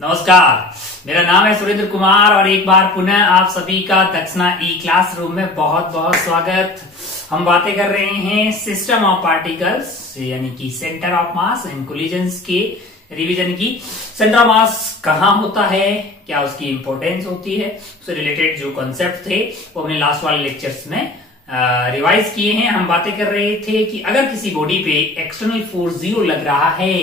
नमस्कार, मेरा नाम है सुरेंद्र कुमार और एक बार पुनः आप सभी का दक्षिणा ई क्लासरूम में बहुत बहुत स्वागत। हम बातें कर रहे हैं सिस्टम ऑफ पार्टिकल्स यानी कि centre of mass and collisions के रिवीजन की। सेंटर ऑफ मास कहाँ होता है, क्या उसकी इंपॉर्टेंस होती है, उससे रिलेटेड जो कॉन्सेप्ट थे वो हमने लास्ट वाले लेक्चर्स में रिवाइज किए हैं। हम बातें कर रहे थे कि अगर किसी बॉडी पे एक्सटर्नल फोर्स 0 लग रहा है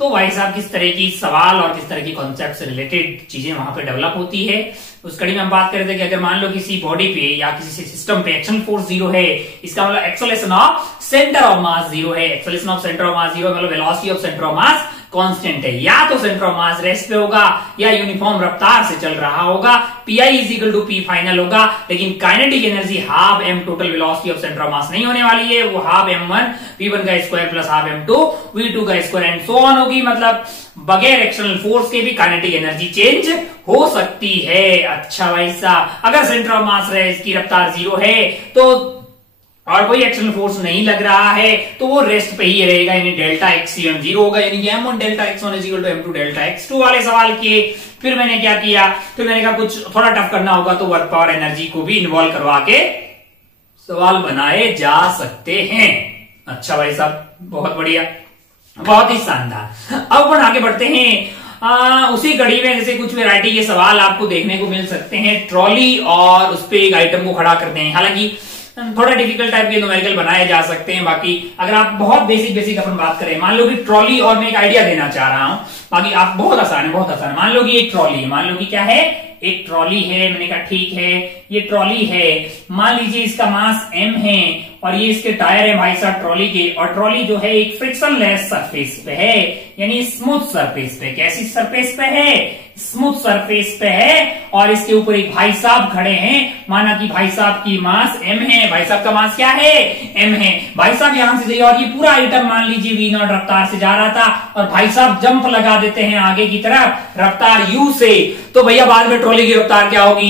तो भाई साहब किस तरह की सवाल और किस तरह की कॉन्सेप्ट से रिलेटेड चीजें वहां पे डेवलप होती है। उस कड़ी में हम बात कर रहे थे कि अगर मान लो किसी बॉडी पे या किसी सिस्टम पे एक्शन फोर्स 0 है, इसका मतलब एक्सेलरेशन ऑफ सेंटर ऑफ मास 0 है। एक्सेलरेशन ऑफ सेंटर ऑफ मास 0 मतलब velocity of centre of mass constant है। या तो सेंटर ऑफ मास रेस्ट पे होगा या यूनिफॉर्म रफ्तार से चल रहा होगा। Pi is equal to P final होगा, लेकिन kinetic energy half m total velocity of centre of mass नहीं होने वाली है। वो हाफ m1 v1 का square plus half m2 v2 का स्क्वायर एंड सो ऑन होगी। मतलब बगैर एक्सटर्नल फोर्स के भी काइनेटिक एनर्जी चेंज हो सकती है। अच्छा भाई साहब, अगर सेंटर ऑफ मास रहे, इसकी रफ्तार 0 है तो और कोई एक्सटर्नल फोर्स नहीं लग रहा है तो वो रेस्ट पे ही रहेगा, यानी डेल्टा एक्सियम 0 होगा, यानी कि m1 delta x1 is equal to m2 delta x2 वाले सवाल किए। फिर मैंने क्या किया, फिर मैंने कहा कुछ थोड़ा टफ करना होगा तो वर्क पावर एनर्जी को भी इन्वॉल्व करवा के सवाल बनाए जा सकते हैं। अच्छा भाई साहब, बहुत बढ़िया, बहुत ही शानदार। अब अपन आगे बढ़ते हैं। उसी कड़ी में जैसे कुछ वैरायटी के सवाल आपको देखने को मिल सकते हैं। ट्रॉली और उस पे एक आइटम को खड़ा करते हैं, हालांकि थोड़ा डिफिकल्ट टाइप के न्यूमेरिकल बनाए जा सकते हैं। बाकी अगर आप बहुत बेसिक अपन बात करें, मान लो कि ट्रॉली, और मैं एक आइडिया देना चाह रहा हूं, बाकी आप बहुत आसान है, बहुत आसान है। मान लो कि एक ट्रॉली, मान लो कि क्या है, एक ट्रॉली है। मैंने कहा ठीक है, ये ट्रॉली है, मान लीजिए इसका मास m है और ये इसके टायर है भाई साहब ट्रॉली के, और ट्रॉली जो है एक फ्रिक्शनलेस सरफेस पे है, यानी स्मूथ सरफेस पे। कैसी सरफेस पे है? स्मूथ सरफेस पे है। और इसके ऊपर एक भाई साहब खड़े हैं, माना कि भाई साहब की मास m है, भाई साहब का मास क्या है, m है। भाई साहब यहां से जाइए और ये पूरा आइटम मान लीजिए v0 रफ्तार से जा रहा था और भाई साहब जंप लगा देते हैं आगे की तरफ रफ्तार u से, तो भैया बाद में ट्रॉली की रफ्तार क्या होगी,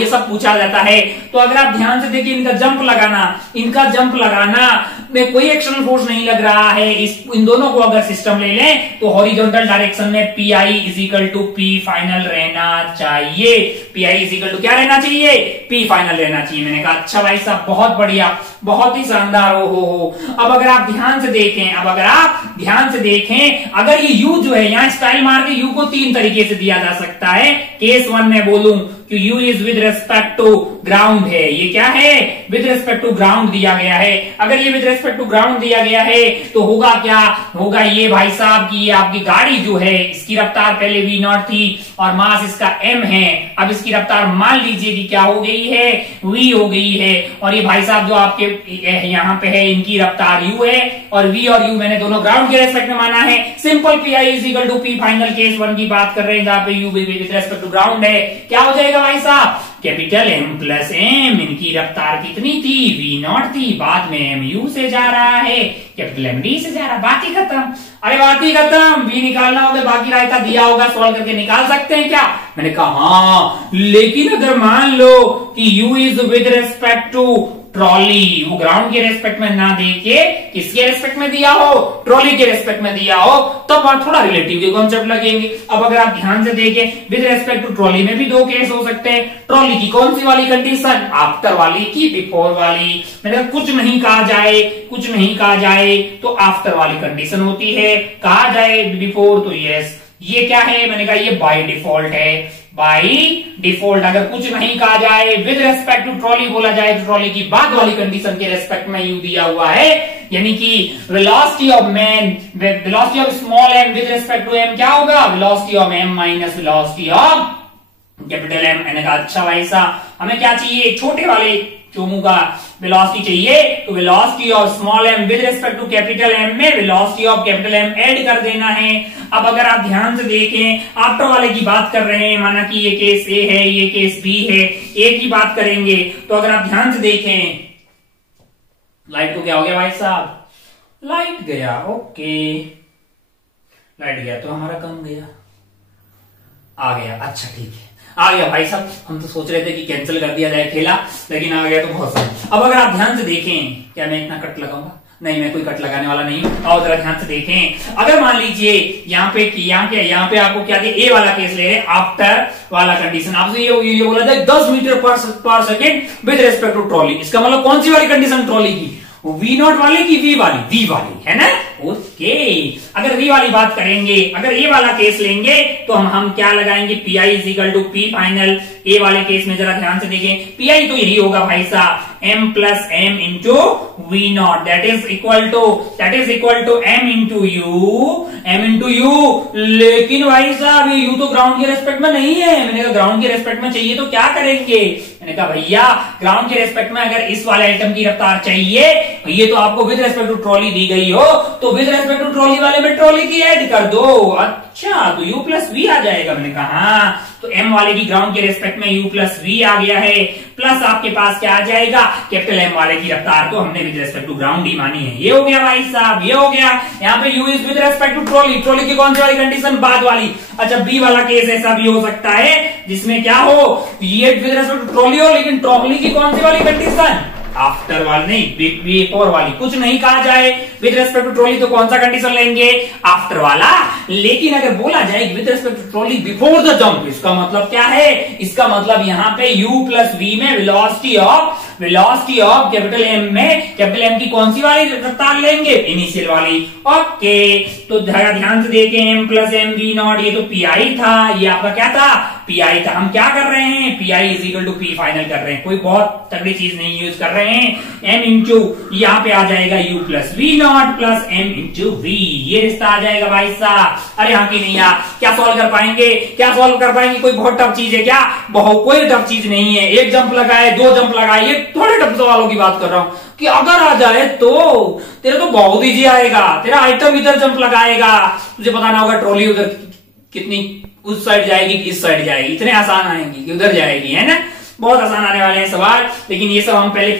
ये सब पूछा जाता है। तो अगर आप ध्यान से देखिए, इनका जंप लगाना में कोई एक्सटर्नल फोर्स नहीं लग रहा है। इन दोनों को अगर सिस्टम ले लें तो हॉरिजॉन्टल डायरेक्शन में Pi is equal to P final रहना चाहिए। Pi इज इक्वल टू क्या रहना चाहिए, P फाइनल रहना चाहिए। मैंने कहा अच्छा भाई साहब, बहुत बढ़िया, बहुत ही शानदार। हो अब अगर आप ध्यान से देखें, अगर ये U जो है, यहाँ स्टाइल मार के U को 3 तरीके से दिया जा सकता है। केस 1 में बोलूं कि U is with respect to ground है, ये क्या है, विद रेस्पेक्ट टू ग्राउंड दिया गया है। अगर ये विद रेस्पेक्ट टू ग्राउंड दिया गया है तो होगा क्या, होगा ये भाई साहब की, ये आपकी गाड़ी जो है, इसकी रफ्तार पहले v0 थी और मास इसका m है। अब इसकी रफ्तार मान लीजिए कि क्या हो गई है, v हो गई है। और ये भाई साहब जो आपके यहाँ पे है, इनकी रफ्तार u है और v और u मैंने दोनों ग्राउंड के रेस्पेक्ट में माना है। Simple Pi is equal to P final. Case 1 की बात कर रहे हैं जहां पे u with respect to ground है, क्या हो जाएगा भाई साहब, कैपिटल M प्लस M। इनकी रफ्तार कितनी थी, v0 थी, बाद में m u से जा रहा है, कैपिटल M d से जा रहा है। बात ही खत्म। अरे बात ही खत्म। v निकालना होगा, बाकी रायता दिया होगा, सॉल्व करके निकाल सकते हैं क्या। मैंने कहा हाँ, लेकिन अगर मान लो कि u is with respect to trolley, वो ग्राउंड के रेस्पेक्ट में ना देके किसके रेस्पेक्ट में दिया हो, ट्रॉली के रेस्पेक्ट में दिया हो, तब तो थोड़ा रिलेटिव के कॉन्सेप्ट लगेंगे। अब अगर आप ध्यान से देखें, विद रेस्पेक्ट टू ट्रॉली में भी 2 केस हो सकते हैं। ट्रॉली की कौन सी वाली कंडीशन, आफ्टर वाली की बिफोर वाली। मैंने कुछ नहीं कहा जाए तो आफ्टर वाली कंडीशन होती है, कहा जाए बिफोर तो यस। ये क्या है, मैंने कहा ये बाय डिफॉल्ट है। बाई डिफॉल्ट अगर कुछ नहीं कहा जाए, विद रेस्पेक्ट टू ट्रॉली बोला जाए तो ट्रॉली की बाद वाली कंडीशन के रेस्पेक्ट में यू दिया हुआ है, यानी कि velocity of small m with respect to m क्या होगा, velocity of m minus velocity of capital M। मैंने कहा अच्छा भाई साहब, हमें क्या चाहिए, छोटे वाले चोमू का वेलोसिटी चाहिए, तो velocity of small m with respect to capital M में velocity of capital M add कर देना है। अब अगर आप ध्यान से देखें, आफ्टर वाले की बात कर रहे हैं, माना कि ये केस A है, ये केस B है, A की बात करेंगे तो अगर आप ध्यान से देखें, लाइट को क्या हो गया भाई साहब, लाइट गया, ओके, लाइट गया तो हमारा काम गया, आ गया, अच्छा ठीक है, आ गया भाई साहब। हम तो सोच रहे थे कि कैंसिल कर दिया जाए खेला, लेकिन आ गया तो बहुत सही। अब अगर आप ध्यान से देखें, क्या मैं इतना कट लगाऊंगा, नहीं, मैं कोई कट लगाने वाला नहीं हूं। और जरा ध्यान से देखें, अगर मान लीजिए यहाँ पे आपको क्या दिया, ए वाला केस ले रहे हैं, आफ्टर वाला कंडीशन आपसे ये बोला जाए 10 मीटर पर second with respect to trolley. इसका मतलब कौन सी वाली कंडीशन ट्रॉली की, V0 वाली की V वाली है ना। ओके, अगर V वाली बात करेंगे, अगर ए वाला केस लेंगे तो हम क्या लगाएंगे, PI is equal to P final. A वाले केस में जरा ध्यान से देखें, PI तो यही होगा भाई साहब, M plus M into V0 that is equal to M into U। लेकिन भाई साहब ये U तो ग्राउंड के रेस्पेक्ट में नहीं है। मैंने कहा ग्राउंड के रेस्पेक्ट में चाहिए तो क्या करेंगे, मैंने कहा भैया ग्राउंड के रेस्पेक्ट में अगर इस वाले आइटम की रफ्तार चाहिए, ये तो आपको विद रेस्पेक्ट टू ट्रॉली दी गई हो, तो विद रेस्पेक्ट टू ट्रॉली वाले में ट्रॉली की ऐड कर दो। अच्छा, तो U प्लस V आ जाएगा। मैंने कहा हाँ, तो M वाले की ग्राउंड के रेस्पेक्ट में U प्लस V आ गया है, प्लस आपके पास क्या आ जाएगा, कैपिटल M वाले की रफ्तार को हमने विद रेस्पेक्ट टू ग्राउंड ही मानी है। ये हो गया भाई साहब, ये हो गया। यहाँ पे U is with respect to trolley, trolley की कौन सी वाली कंडीशन, बाद वाली। अच्छा, B वाला केस ऐसा भी हो सकता है जिसमें क्या हो, ये विद रेस्पेक्ट टू ट्रॉली हो, लेकिन ट्रॉली की कौन सी वाली कंडीशन, आफ्टर वाली नहीं, बिफोर वाली। कुछ नहीं कहा जाए विद रेस्पेक्ट टू ट्रॉली तो कौन सा कंडीशन लेंगे, आफ्टर वाला। लेकिन अगर बोला जाए with respect to trolley before the jump, इसका मतलब क्या है, इसका मतलब यहाँ पे U प्लस V में वेलोसिटी ऑफ कैपिटल M में कैपिटल M की कौन सी वाली रफ्तार लेंगे, इनिशियल वाली। ओके, तो ध्यान से देखें, M प्लस M V0, ये तो PI था, ये आपका क्या था, PI था। हम क्या कर रहे हैं, PI is equal to P final कर रहे हैं, कोई बहुत तगड़ी चीज नहीं यूज कर रहे हैं। M इंटू यहाँ पे आ जाएगा U plus V0 plus M into V, ये रिश्ता आ जाएगा भाई साहब। अरे हाँ की नहीं यार, क्या सॉल्व कर पाएंगे, कोई बहुत टफ चीज है क्या, बहुत कोई टफ चीज नहीं है। एक जंप लगाए, 2 जंप लगाए, ये थोड़े टफ सवालों की बात कर रहा हूं कि अगर आ जाए तो तेरे तो बहुत इजी आएगा। तेरा आइटम इधर जंप लगाएगा, तुझे बताना होगा ट्रॉली उधर कितनी उस साइड जाएगी कि इस साइड जाएगी, इतने आसान आएंगी कि उधर जाएगी, है ना। बहुत आसान आने वाले हैं सवाल, लेकिन ये सब हम पहले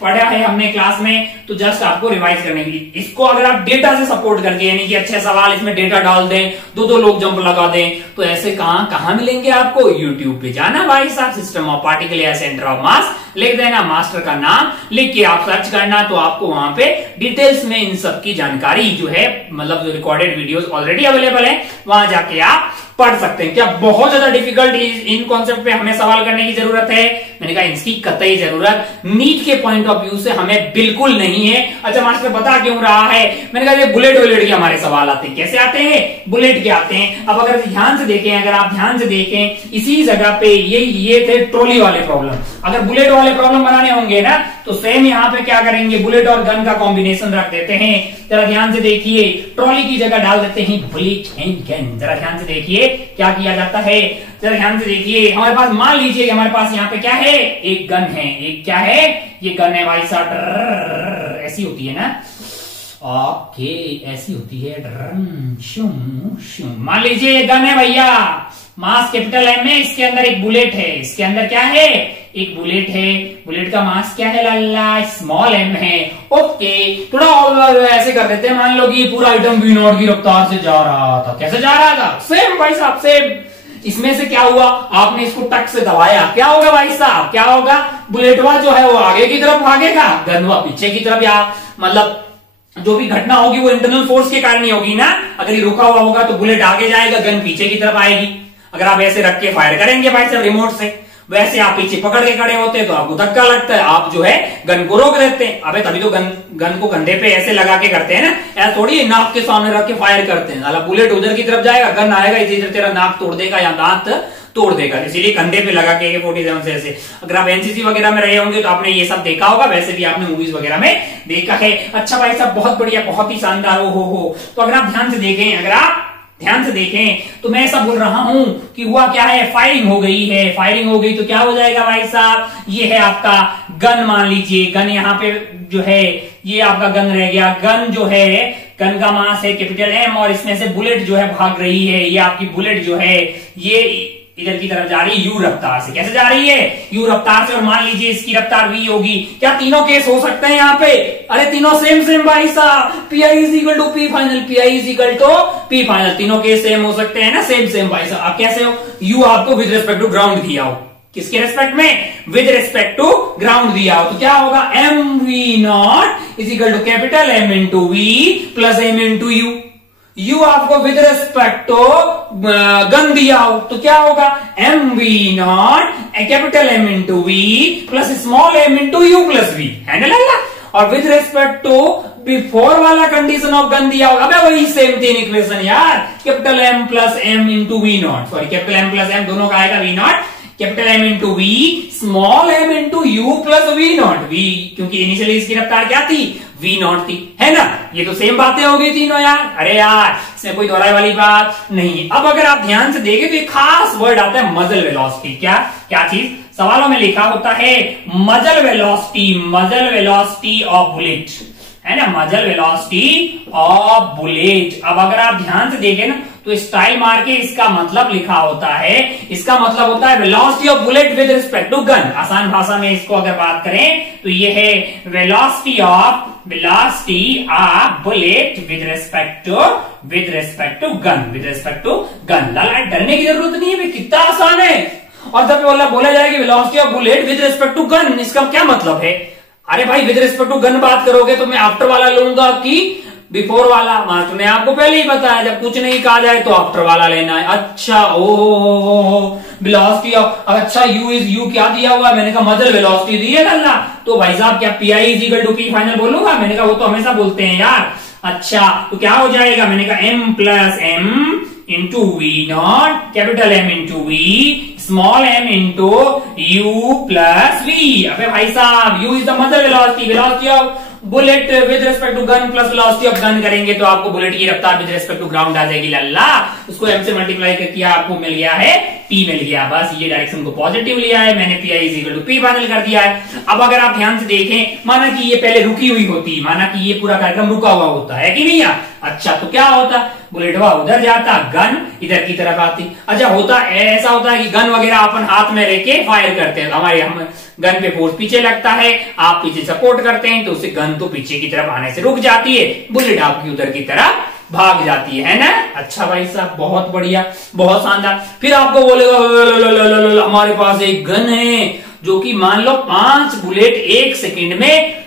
पढ़ा है हमने क्लास में, तो जस्ट आपको रिवाइज करने के लिए। इसको अगर आप डेटा से सपोर्ट करके, यानी कि अच्छे सवाल इसमें डेटा डाल दें, 2 लोग जंप लगा दें, तो ऐसे कहां मिलेंगे आपको, यूट्यूब पे जाना भाई साहब, सिस्टम ऑफ पार्टिकल या सेंटर ऑफ मास लिख देना, मास्टर का नाम लिख के आप सर्च करना, तो आपको वहां पे डिटेल्स में इन सब की जानकारी जो है, मतलब जो रिकॉर्डेड वीडियोस ऑलरेडी अवेलेबल है, वहां जाके आप पढ़ सकते हैं। क्या बहुत ज्यादा डिफिकल्ट इन कॉन्सेप्ट पे हमें सवाल करने की जरूरत है, मैंने कहा इसकी कतई जरूरत नीट के पॉइंट ऑफ व्यू से हमें बिल्कुल नहीं है। अच्छा मास्टर बता क्यों रहा है, मैंने कहा ये बुलेट के हमारे सवाल आते हैं, कैसे आते हैं, बुलेट के आते हैं। अब अगर ध्यान से देखें, अगर आप ध्यान से देखें, इसी जगह पे ये थे ट्रॉली वाले प्रॉब्लम। अगर बुलेट वाले प्रॉब्लम बनाने होंगे ना, तो सेम यहाँ पे क्या करेंगे, बुलेट और गन का कॉम्बिनेशन रख देते हैं। जरा ध्यान से देखिए, ट्रॉली की जगह डाल देते हैं बुलेट एंड गन। जरा ध्यान से देखिए क्या किया जाता है, जरा ध्यान से देखिए। हमारे पास, मान लीजिए हमारे पास यहाँ पे क्या है, एक गन है, एक क्या है, ये गन है भाई साहब, ऐसी होती है ना, ओके ऐसी होती है, मान लीजिए ये गन है भैया, मास कैपिटल M है, इसके अंदर एक बुलेट है, इसके अंदर क्या है, एक बुलेट है, बुलेट का मास क्या है लाला, स्मॉल m है। ओके, थोड़ा और ऐसे कर देते हैं, मान लो कि ये पूरा आइटम V0 की रफ्तार से जा रहा था, कैसे जा रहा था, सेम भाई साहब सेम। इसमें से क्या हुआ, आपने इसको टक से दबाया, क्या होगा भाई साहब, क्या होगा, बुलेटवा जो है वो आगे की तरफ भागेगा, गनवा पीछे की तरफ, या मतलब जो भी घटना होगी वो इंटरनल फोर्स के कारण ही होगी ना। अगर ये रुका हुआ होगा तो बुलेट आगे जाएगा, गन पीछे की तरफ आएगी। अगर आप ऐसे रख के फायर करेंगे भाई साहब रिमोट से, वैसे आप पीछे पकड़ के खड़े होते हैं तो आपको धक्का लगता है, आप जो है गन को रोक देते हैं। अबे तभी तो गन को कंधे पे ऐसे लगा के करते हैं ना, ऐसा थोड़ी नाक के सामने रख के फायर करते हैं। बुलेट उधर की तरफ जाएगा, गन आएगा इधर, तेरा नाक तोड़ देगा या दांत तोड़ देगा, इसीलिए कंधे पे लगा के AK-47 से ऐसे। अगर आप एनसीसी वगैरह में रहे होंगे तो आपने ये सब देखा होगा, वैसे भी आपने मूवीज वगैरह में देखा है। अच्छा भाई साहब बहुत बढ़िया, बहुत ही शानदार, हो। तो अगर आप ध्यान से देखें, अगर आप ध्यान से देखें तो मैं ऐसा बोल रहा हूं कि हुआ क्या है, फायरिंग हो गई है, फायरिंग हो गई तो क्या हो जाएगा भाई साहब, ये है आपका गन, मान लीजिए गन यहाँ पे जो है ये आपका गन रह गया। गन जो है, गन का मास है कैपिटल M और इसमें से बुलेट जो है भाग रही है, ये आपकी बुलेट जो है ये इधर की तरफ जा रही है U रफ्तार से। कैसे जा रही है, U रफ्तार से, और मान लीजिए इसकी रफ्तार V होगी। क्या तीनों केस हो सकते हैं यहाँ पे, अरे तीनों सेम भाई साहब, PI is equal to P final, PI is equal to P final, तीनों केस सेम हो सकते हैं ना, सेम भाई साहब। आप कैसे हो, U आपको विद रिस्पेक्ट टू ग्राउंड दिया हो, किसके रेस्पेक्ट में? विद रेस्पेक्ट टू ग्राउंड दिया हो तो क्या होगा? M V naught is equal to capital M into V plus M into U. U आपको विद रेस्पेक्ट टू गन दिया हो तो क्या होगा? M V naught capital M into V plus small M into U plus V, है ना लाला? और विद रेस्पेक्ट टू बिफोर वाला कंडीशन ऑफ गन दिया होगा, अबे वही सेम तीन इक्वेशन यार, capital M plus M into V not, sorry capital M plus M दोनों का आएगा V naught, capital M into V small M into U plus V naught, V क्योंकि इनिशियली इसकी रफ्तार क्या थी? वी नॉट थी, है ना? ये तो सेम बातें हो गई तीनों यार। अरे यार इसमें कोई दोहराई वाली बात नहीं। अब अगर आप ध्यान से देखें तो एक खास वर्ड आता है मजल वेलोसिटी। क्या क्या चीज? सवालों में लिखा होता है मजल वेलोसिटी ऑफ बुलेट, है ना? मजल वेलोसिटी ऑफ बुलेट। अब अगर आप ध्यान से देखें ना तो स्टाइल मार के इसका मतलब लिखा होता है, इसका मतलब होता है velocity of bullet with respect to gun. आसान भाषा में इसको अगर बात करें तो ये है velocity of bullet with respect to gun. लाला डरने की जरूरत नहीं है, कितना आसान है। और जब बोला जाएगा velocity of bullet with respect to gun, इसका क्या मतलब है? अरे भाई विद रिस्पेक्ट टू गन बात करोगे तो मैं आफ्टर वाला लूंगा कि बिफोर वाला? वहां तुमने आपको पहले ही बताया जब कुछ नहीं कहा जाए तो आफ्टर वाला लेना है। अच्छा ओ वेलोसिटी ऑफ, अच्छा यू क्या दिया हुआ है? मैंने कहा मजल वेलोसिटी दी है ना, तो भाई साहब क्या P I is equal to P final बोलूंगा? मैंने कहा वो तो हमेशा बोलते हैं यार। अच्छा तो क्या हो जाएगा? मैंने कहा M plus M into V naught capital M into V small M into U plus V. अबे भाई साहब U is the muzzle velocity of bullet with respect to gun plus velocity of gun करेंगे तो आपको bullet की रफ्तार with respect to ground आ जाएगी। लल्ला उसको एम से मल्टीप्लाई कर किया, आपको मिल गया है पी मिल गया। बस ये डायरेक्शन को पॉजिटिव लिया है मैंने, P I is equal to P final कर दिया है। अब अगर आप ध्यान से देखें, माना कि ये पहले रुकी हुई होती, माना कि ये पूरा कार्यक्रम रुका हुआ होता है कि नहीं यार? अच्छा तो क्या होता? बुलेटवा उधर जाता, गन इधर की तरफ आती। अच्छा होता ऐसा होता है कि गन वगैरह अपन हाथ में लेके फायर करते हैं, हमारे हम गन पे फोर्स पीछे लगता है, आप पीछे सपोर्ट करते हैं तो उससे गन तो पीछे की तरफ आने से रुक जाती है, बुलेट आपकी उधर की तरफ भाग जाती है ना? अच्छा भाई साहब बहुत बढ़िया, बहुत शानदार। फिर आपको बोलेगा हमारे पास एक गन है जो कि मान लो 5 बुलेट 1 सेकंड में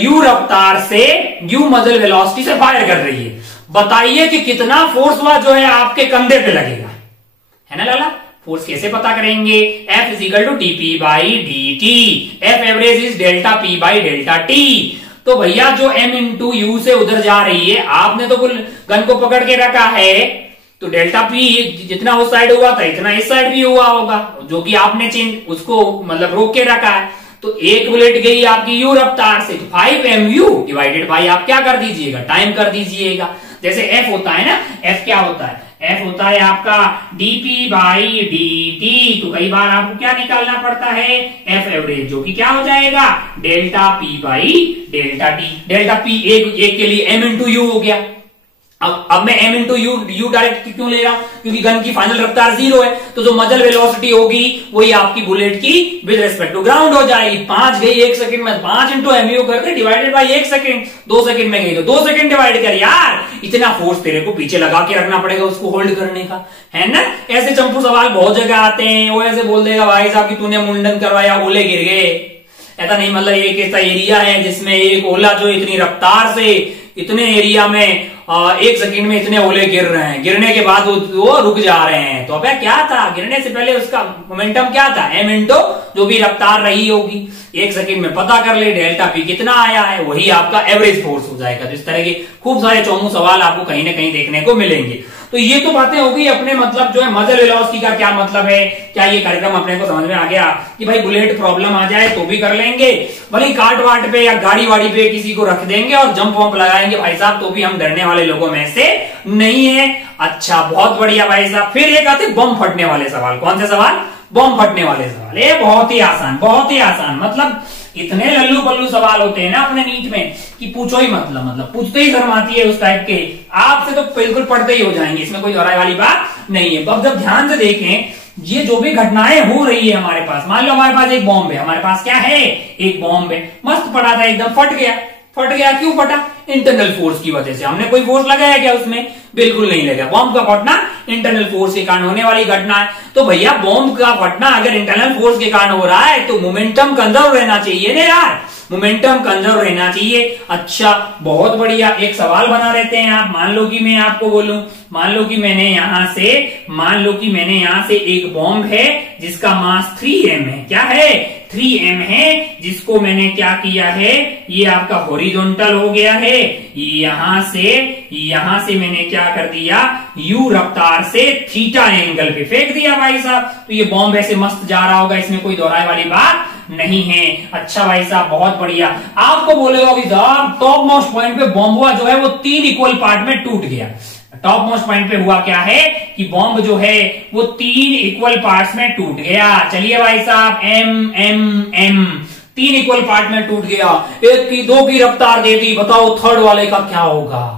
यू रफ्तार से, यू मजल वेलोसिटी से फायर कर रही है। बताइए कि कितना फोर्स हुआ जो है आपके कंधे पे लगेगा, है ना लाला? फोर्स कैसे पता करेंगे? F is equal to D P by D T, F average is delta P by delta T. तो भैया जो m इंटू यू से उधर जा रही है, आपने तो गन को पकड़ के रखा है तो डेल्टा पी जितना उस साइड हुआ था इतना इस साइड भी हुआ होगा, जो कि आपने चेंज उसको मतलब रोक के रखा है। तो एक बुलेट गई आपकी यू रफ्तार से, 5mu डिवाइडेड बाई आप क्या कर दीजिएगा? टाइम कर दीजिएगा। जैसे F होता है ना, F क्या होता है? F होता है आपका dp बाई dt। तो कई बार आपको क्या निकालना पड़ता है? F एवरेज, जो कि क्या हो जाएगा? Delta p by delta t। Delta p एक के लिए m इंटू यू हो गया। अब मैं m इंटू यू डायरेक्ट क्यों ले रहा हूं? क्योंकि गन की फाइनल रफ्तार 0 है, तो जो मजल वेलोसिटी होगी वही आपकी बुलेट की विद रिस्पेक्ट टू ग्राउंड हो जाएगी। 5 गई 1 सेकंड में, 5 इंटू mu करके डिवाइडेड बाई 1 सेकंड, 2 सेकंड में गई तो 2 सेकंड डिवाइड कर यार। इतना फोर्स तेरे को पीछे लगा के रखना पड़ेगा उसको होल्ड करने का, है ना? ऐसे चंपू सवाल बहुत जगह आते हैं। वो ऐसे बोल देगा भाई साहब कि तूने मुंडन करवाया ओले गिर गए। ऐसा नहीं, मतलब एक ऐसा एरिया है जिसमें एक ओला जो इतनी रफ्तार से इतने एरिया में 1 सेकंड में इतने ओले गिर रहे हैं, गिरने के बाद वो रुक जा रहे हैं। तो अबे क्या था? गिरने से पहले उसका मोमेंटम क्या था? m इंटू जो भी रफ्तार रही होगी 1 सेकंड में पता कर ले, डेल्टा पी कितना आया है, वही आपका एवरेज फोर्स हो जाएगा। तो इस तरह के खूब सारे चौमू सवाल आपको कहीं ना कहीं देखने को मिलेंगे। तो ये तो बातें हो गई अपने मतलब जो है मजल वेलोसिटी का क्या मतलब है। क्या ये कार्यक्रम अपने को समझ में आ गया कि भाई बुलेट प्रॉब्लम आ जाए तो भी कर लेंगे, भले काट वाट पे या गाड़ी वाड़ी पे किसी को रख देंगे और जंप वंप लगाएंगे भाई साहब, तो भी हम डरने वाले लोगों में से नहीं है। अच्छा बहुत बढ़िया भाई साहब। फिर एक आते बम फटने वाले सवाल। कौन से सवाल? बम फटने वाले सवाल। ये बहुत ही आसान, बहुत ही आसान। मतलब इतने लल्लू पल्लू सवाल होते हैं ना अपने नीट में कि पूछो ही मतलब पूछते ही शर्म आती है उस टाइप के। आपसे तो बिल्कुल पढ़ते ही हो जाएंगे, इसमें कोई दोहराई वाली बात नहीं है। अब जब ध्यान से देखें, ये जो भी घटनाएं हो रही है हमारे पास, मान लो हमारे पास एक बॉम्ब है, हमारे पास क्या है? एक बॉम्ब है, मस्त पड़ा था एकदम, फट गया। फट गया क्यों फटा? इंटरनल फोर्स की वजह से। हमने कोई फोर्स लगाया क्या उसमें? बिल्कुल नहीं लगा। बॉम्ब का फटना इंटरनल फोर्स के कारण होने वाली घटना है। तो भैया बॉम्ब का फटना अगर इंटरनल फोर्स के कारण हो रहा है तो मोमेंटम कंजर्व रहना चाहिए ना यार, मोमेंटम कंजर्व रहना चाहिए। अच्छा बहुत बढ़िया, एक सवाल बना रहते हैं आप। मान लो कि मैं आपको बोलूं, मान लो कि मैंने यहां से एक बॉम्ब है जिसका मास 3m है। क्या है? 3m है, जिसको मैंने क्या किया है, ये आपका हॉरिजॉन्टल हो गया है। यहां से मैंने क्या कर दिया, u रफ्तार से थीटा एंगल पे फेंक दिया भाई साहब। तो ये बॉम्ब ऐसे मस्त जा रहा होगा, इसमें कोई दोहराए वाली बात नहीं है। अच्छा भाई साहब बहुत बढ़िया। आपको बोलेगा कि साहब टॉप मोस्ट पॉइंट पे बॉम्ब जो है वो 3 इक्वल पार्ट में टूट गया। टॉप मोस्ट पॉइंट पे हुआ क्या है कि बॉम्ब जो है वो 3 इक्वल पार्ट्स में टूट गया। चलिए भाई साहब, M 3 इक्वल पार्ट में टूट गया। एक की 2 की रफ्तार दे दी, बताओ थर्ड वाले का क्या होगा?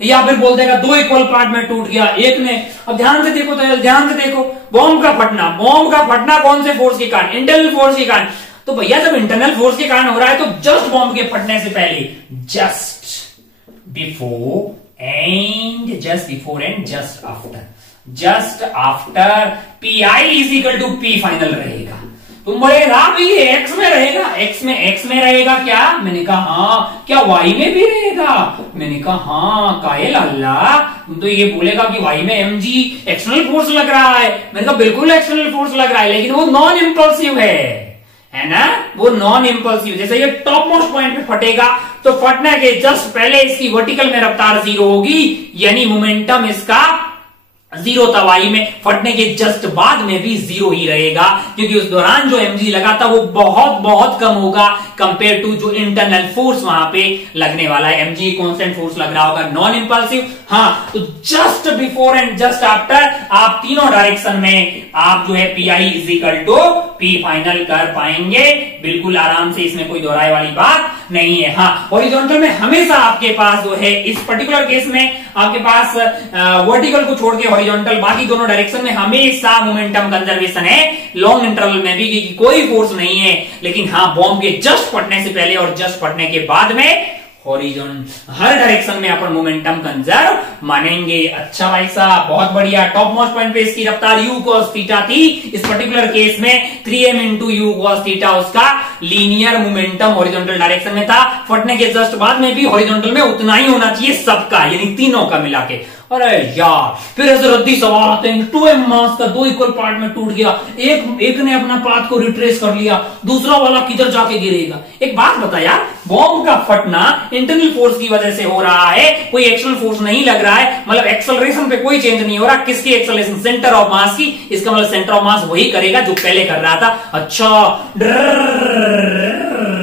या फिर बोल देगा 2 इक्वल पार्ट में टूट गया, एक ने। अब ध्यान से देखो, तो ध्यान से देखो, बॉम्ब का फटना कौन से फोर्स के कारण? इंटरनल फोर्स के कारण। तो भैया जब इंटरनल फोर्स के कारण हो रहा है तो जस्ट बॉम्ब के फटने से पहले, just before and just after PI is equal to P final रहेगा। तुम बोलेगा भी एक्स में रहेगा, एक्स में रहेगा क्या? मैंने कहा हाँ। क्या वाई में भी रहेगा? मैंने कहा हाँ। कायल अल्लाह, तुम तो ये बोलेगा कि वाई में mg एक्सटर्नल फोर्स लग रहा है। मैंने कहा बिल्कुल एक्सटर्नल फोर्स लग रहा है, लेकिन वो नॉन इंपल्सिव है ना, वो नॉन इंपल्सिव। जैसे ये टॉप मोस्ट पॉइंट पे फटेगा तो फटने के जस्ट पहले इसकी वर्टिकल में रफ्तार 0 होगी, यानी मोमेंटम इसका 0 तवाई में। फटने के जस्ट बाद में भी 0 ही रहेगा, क्योंकि उस दौरान जो mg लगा था वो बहुत कम होगा कंपेयर टू जो इंटरनल फोर्स वहां पे लगने वाला है। mg कांस्टेंट फोर्स लग रहा होगा, नॉन इंपल्सिव। हाँ, तो just before and just after आप तीनों डायरेक्शन में आप जो है PI is equal to P final कर पाएंगे बिल्कुल आराम से, इसमें कोई दोहराए वाली बात नहीं है। हाँ, हॉरिजॉन्टल में हमेशा आपके पास जो है, इस पर्टिकुलर केस में आपके पास वर्टिकल को छोड़ के हॉरिजॉन्टल, बाकी दोनों डायरेक्शन में हमेशा मोमेंटम कंजर्वेशन है। लॉन्ग इंटरवल में भी कि कोई फोर्स नहीं है, लेकिन हाँ बॉम्ब के जस्ट फटने से पहले और जस्ट फटने के बाद में हॉरिजॉन्टल हर डायरेक्शन में अपन मोमेंटम कंजर्व मानेंगे। अच्छा भाई साहब बहुत बढ़िया। टॉप मोस्ट पॉइंट पे इसकी रफ्तार u cos थीटा थी, इस पर्टिकुलर केस में 3m into u cos theta उसका लीनियर मोमेंटम हॉरिजॉन्टल डायरेक्शन में था। फटने के जस्ट बाद में भी हॉरिजॉन्टल में उतना ही होना चाहिए सबका, यानी तीनों का मिला के। अरे यार फिर ऐसे रद्दी सवाल आते हैं, 2m मास का 2 इक्वल पार्ट में टूट गया, एक ने अपना पाथ को रिट्रेस कर लिया, दूसरा वाला किधर जाके गिरेगा? एक बात बता यार, बॉम्ब का फटना इंटरनल फोर्स की वजह से हो रहा है, कोई एक्सटर्नल फोर्स नहीं लग रहा है, मतलब एक्सेलरेशन पे कोई चेंज नहीं हो रहा। किसकी एक्सेलरेशन? सेंटर ऑफ मास की। इसका मतलब सेंटर ऑफ मास वही करेगा जो पहले कर रहा था। अच्छा,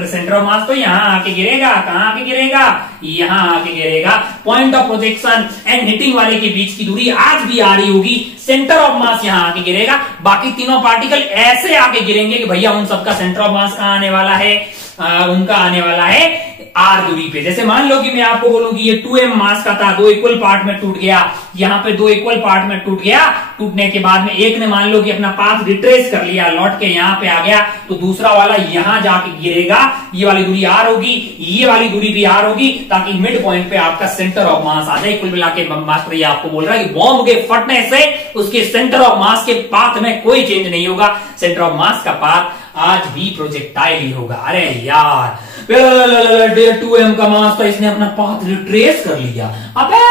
सेंटर ऑफ मास तो यहां आके गिरेगा। कहां आके गिरेगा? यहां आके गिरेगा। Point of projection and hitting वाले के बीच की दूरी आज भी आ रही होगी, सेंटर ऑफ मास यहां आके गिरेगा। बाकी तीनों पार्टिकल ऐसे आके गिरेंगे कि भैया उन सबका सेंटर ऑफ मास कहां आने वाला है? उनका आने वाला है r दूरी पे। जैसे मान लो कि मैं आपको बोलूं कि ये 2m मास का था, 2 इक्वल पार्ट में टूट गया, यहाँ पे 2 इक्वल पार्ट में टूट गया। टूटने के बाद में एक ने मान लो कि अपना पाथ रिट्रेस कर लिया, लौट के यहाँ पे आ गया, तो दूसरा वाला यहाँ जाके गिरेगा। ये वाली दूरी r होगी, ये वाली दूरी भी r होगी, ताकि मिड पॉइंट पे आपका सेंटर ऑफ मास आ जाए। कुल मिला के मास्टर ये आपको बोल रहा है कि बॉम्ब के फटने से उसके सेंटर ऑफ मास के पाथ में कोई चेंज नहीं होगा, सेंटर ऑफ मास का पाथ आज भी प्रोजेक्टाइल ही होगा। अरे यार 2m का मास था, इसने अपना पाथ रिट्रेस कर लिया। अबे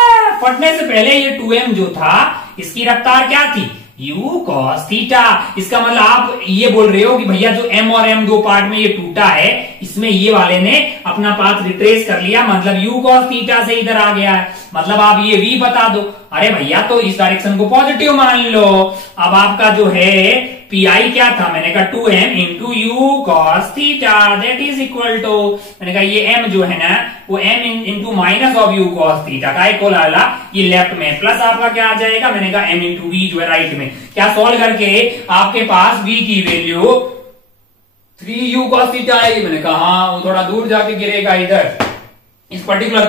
फटने से पहले ये 2m जो था इसकी रफ्तार क्या थी? u cos theta. इसका मतलब आप ये बोल रहे हो कि भैया जो m और m दो पार्ट में ये टूटा है, इसमें ये वाले ने अपना पाथ रिट्रेस कर लिया, मतलब u cos थीटा से इधर आ गया है। मतलब आप ये v बता दो। अरे भैया तो इस डायरेक्शन को पॉजिटिव मान लो। अब आपका जो है PI क्या था? मैंने कहा 2m into u cos theta that is equal to, मैंने कहा ये m जो है ना वो m into minus of u cos theta का इक्वल आला, ये लेफ्ट में, प्लस आपका क्या आ जाएगा? मैंने कहा m इंटू v जो है राइट में। क्या सॉल्व करके आपके पास v की वैल्यू 3u cos थीटा आएगी? मैंने कहा हाँ, वो थोड़ा दूर जाके गिरेगा इधर। इस पर्टिकुलर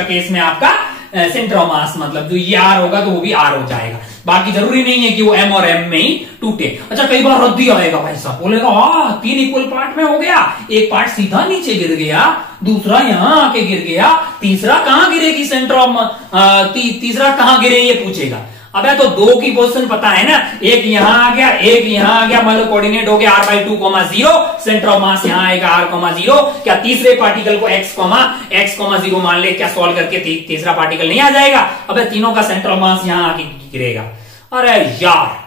केस में आपका सेंटर ऑफ मास मतलब जो ये r होगा तो वो भी r हो जाएगा। बाकी जरूरी नहीं है कि वो m और m में ही टूटे। अच्छा कई बार रद्दी आएगा भाई साहब, बोलेगा 3 इक्वल पार्ट में हो गया, एक पार्ट सीधा नीचे गिर गया, दूसरा यहां आके गिर गया, तीसरा कहां गिरेगी? सेंटर ऑफ तीसरा कहां गिरे ये पूछेगा। अबे तो दो की पोजीशन पता है ना, एक यहां आ गया, एक यहां आ गया, मान लो कोऑर्डिनेट हो गया r/2, 0, सेंटर ऑफ मास यहां आएगा r, 0। क्या तीसरे पार्टिकल को x, 0 मान ले, क्या सॉल्व करके तीसरा पार्टिकल नहीं आ जाएगा? अबे तीनों का सेंटर ऑफ मास यहां आके गिरेगा। अरे यार,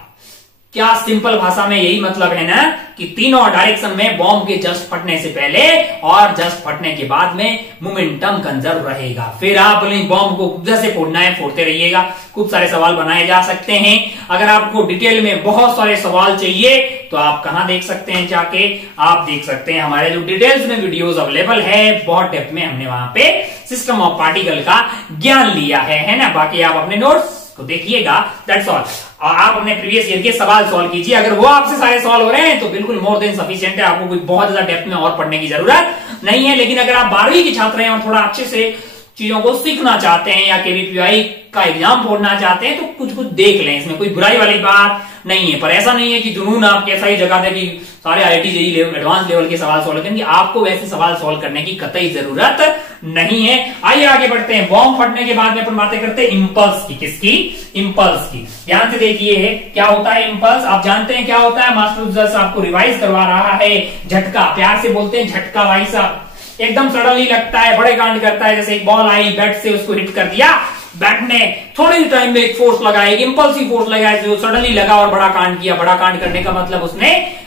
क्या सिंपल भाषा में यही मतलब है ना कि तीनों डायरेक्शन में बॉम्ब के जस्ट फटने से पहले और जस्ट फटने के बाद में मोमेंटम कंजर्व रहेगा। फिर आप बॉम्ब को जैसे फोड़ना है फोड़ते रहिएगा। खूब सारे सवाल बनाए जा सकते हैं। अगर आपको डिटेल में बहुत सारे सवाल चाहिए तो आप कहां देख सकते हैं, जाके आप देख सकते हैं हमारे जो डिटेल्स में वीडियोस अवेलेबल है, बहुत डेप्थ में हमने वहां पे सिस्टम ऑफ पार्टिकल का ज्ञान लिया है ना। बाकी आप अपने नोट्स को देखिएगा, दैट्स ऑल। और आप अपने प्रीवियस ईयर के सवाल सॉल्व कीजिए। अगर वो आपसे सारे सॉल्व हो रहे हैं तो बिल्कुल मोर देन सफिशिएंट है, आपको कोई बहुत ज्यादा डेप्थ में और पढ़ने की जरूरत नहीं है। लेकिन अगर आप 12वीं के छात्र हैं और थोड़ा अच्छे से चीजों को सीखना चाहते हैं या केवीपीआई का एग्जाम फोड़ना चाहते हैं तो कुछ कुछ देख लें, इसमें कोई बुराई वाली बात नहीं है। पर ऐसा नहीं है कि जुनून आप कैसा ही जगह दे कि सारे IIT JEE level, advance level के सवाल सॉल्व करेंगे। आपको वैसे सवाल सॉल्व करने की कतई जरूरत नहीं है। आइए आगे बढ़ते हैं। बॉम्ब फटने के बाद में अपन बातें करते हैं इंपल्स की। किसकी? इंपल्स की। ध्यान से देखिए क्या होता है इंपल्स। आप जानते हैं क्या होता है? मास्टर जस्ट आपको रिवाइज करवा रहा है। झटका, प्यार से बोलते हैं झटका। भाई साहब एकदम सडनली लगता है, बड़े कांड करता है। जैसे एक बॉल आई, बैट से उसको हिट कर दिया, बैट ने थोड़े ही टाइम में एक फोर्स लगाया, एक इंपल्सिव फोर्स लगाया जो सडनली लगा और बड़ा कांड किया। बड़ा कांड करने का मतलब उसने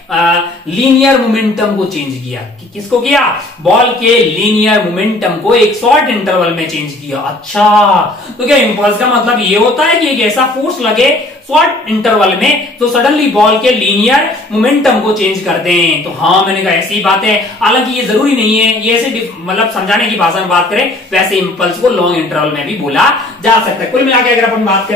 लीनियर मोमेंटम को चेंज किया। किसको किया? बॉल के लीनियर मोमेंटम को एक शॉर्ट इंटरवल में चेंज किया। अच्छा, तो क्या इंपल्स का मतलब ये होता है कि एक ऐसा फोर्स लगे शॉर्ट इंटरवल में तो सडनली बॉल के लीनियर मोमेंटम को चेंज कर दें? तो हाँ, मैंने कहा ऐसी बात है। हालांकि ये जरूरी नहीं है, ये ऐसे मतलब समझाने की भाषा में बात करें, वैसे इंपल्स को लॉन्ग इंटरवल में भी बोला जा सकता है। कुल मिला के अगर अपन बात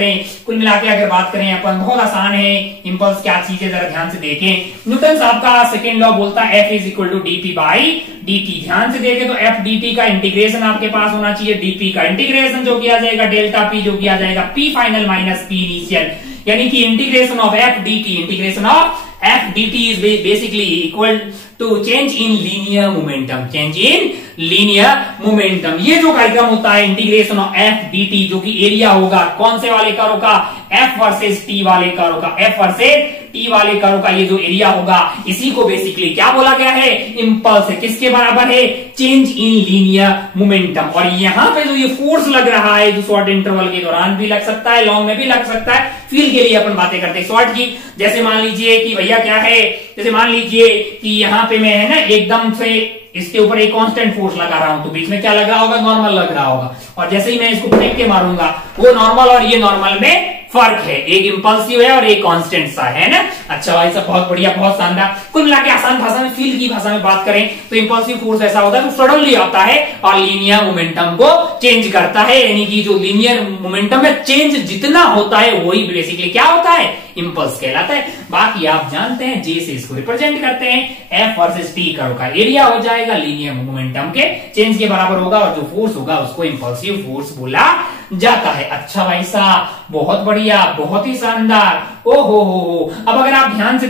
करें अपन, बहुत आसान है। इंपल्स क्या चीज है जरा ध्यान से देखें। न्यूटन साहब का सेकेंड लॉ बोलता है F is equal to dp by dt। ध्यान से देखें तो F dt का इंटीग्रेशन आपके पास होना चाहिए। dp का इंटीग्रेशन जो किया जाएगा डेल्टा p, जो किया जाएगा p final minus p initial, यानी कि integration of F dt is basically equal to change in linear momentum. Change in linear momentum, ये जो कार्यक्रम होता है इंटीग्रेशन ऑफ F dt, जो कि एरिया होगा कौन से वाले कर्व का? F वर्सेस T वाले कर्व का। F वर्सेस T वाले कर्व का ये जो एरिया होगा, इसी को बेसिकली क्या बोला गया है? इंपल्स है। किसके बराबर है? Change in linear momentum. और यहाँ पे जो ये फोर्स लग रहा है, जो शॉर्ट इंटरवल के दौरान भी लग सकता है, लॉन्ग में भी लग सकता है। फील के लिए अपन बातें करते हैं शॉर्ट की। जैसे मान लीजिए कि भैया क्या है, जैसे मान लीजिए कि यहाँ पे मैं है ना एकदम से इसके ऊपर एक कांस्टेंट फोर्स लगा रहा हूं, तो बीच में क्या लग रहा होगा? नॉर्मल लग रहा होगा। और जैसे ही मैं इसको फेंक के मारूंगा, वो नॉर्मल और ये नॉर्मल में फर्क है, एक इंपल्सिव है और एक कांस्टेंट सा है ना। अच्छा भाई साहब, बहुत बढ़िया, बहुत शानदार। कुल मिला के आसान भाषा में, फील की भाषा में बात करें तो इंपल्सिव फोर्स ऐसा होता है तो सडनली आता है और लीनियर मोमेंटम को चेंज करता है। यानी कि जो लीनियर मोमेंटम में चेंज जितना होता है वही बेसिकली क्या होता है? इंपल्स कहलाता है। बाकी आप जानते हैं जे से इसको रिप्रेजेंट करते हैं। F वर्सेस T कर्व का एरिया हो जाएगा लीनियर मोमेंटम के चेंज के बराबर होगा, और जो फोर्स होगा उसको इंपल्सिव फोर्स बोला जाता है। अच्छा भाई साहब, बहुत बढ़िया, बहुत ही शानदार। ओ हो। अब अगर आप ध्यान से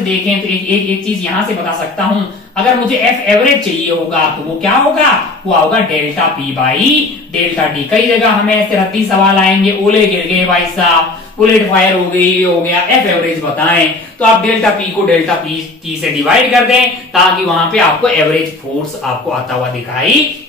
देखें तो एक चीज यहां से बता सकता हूं। अगर मुझे F एवरेज चाहिए होगा तो वो क्या होगा? वो होगा delta P by delta T. कई जगह हमें ऐसे रत्ती सवाल आएंगे, ओले गिर गए भाई साहब, बुलेट फायर हो गई, हो गया, F एवरेज बताएं, तो आप डेल्टा P को डेल्टा P से डिवाइड कर दें ताकि वहां पे आपको एवरेज फोर्स आपको आता हुआ दिखाई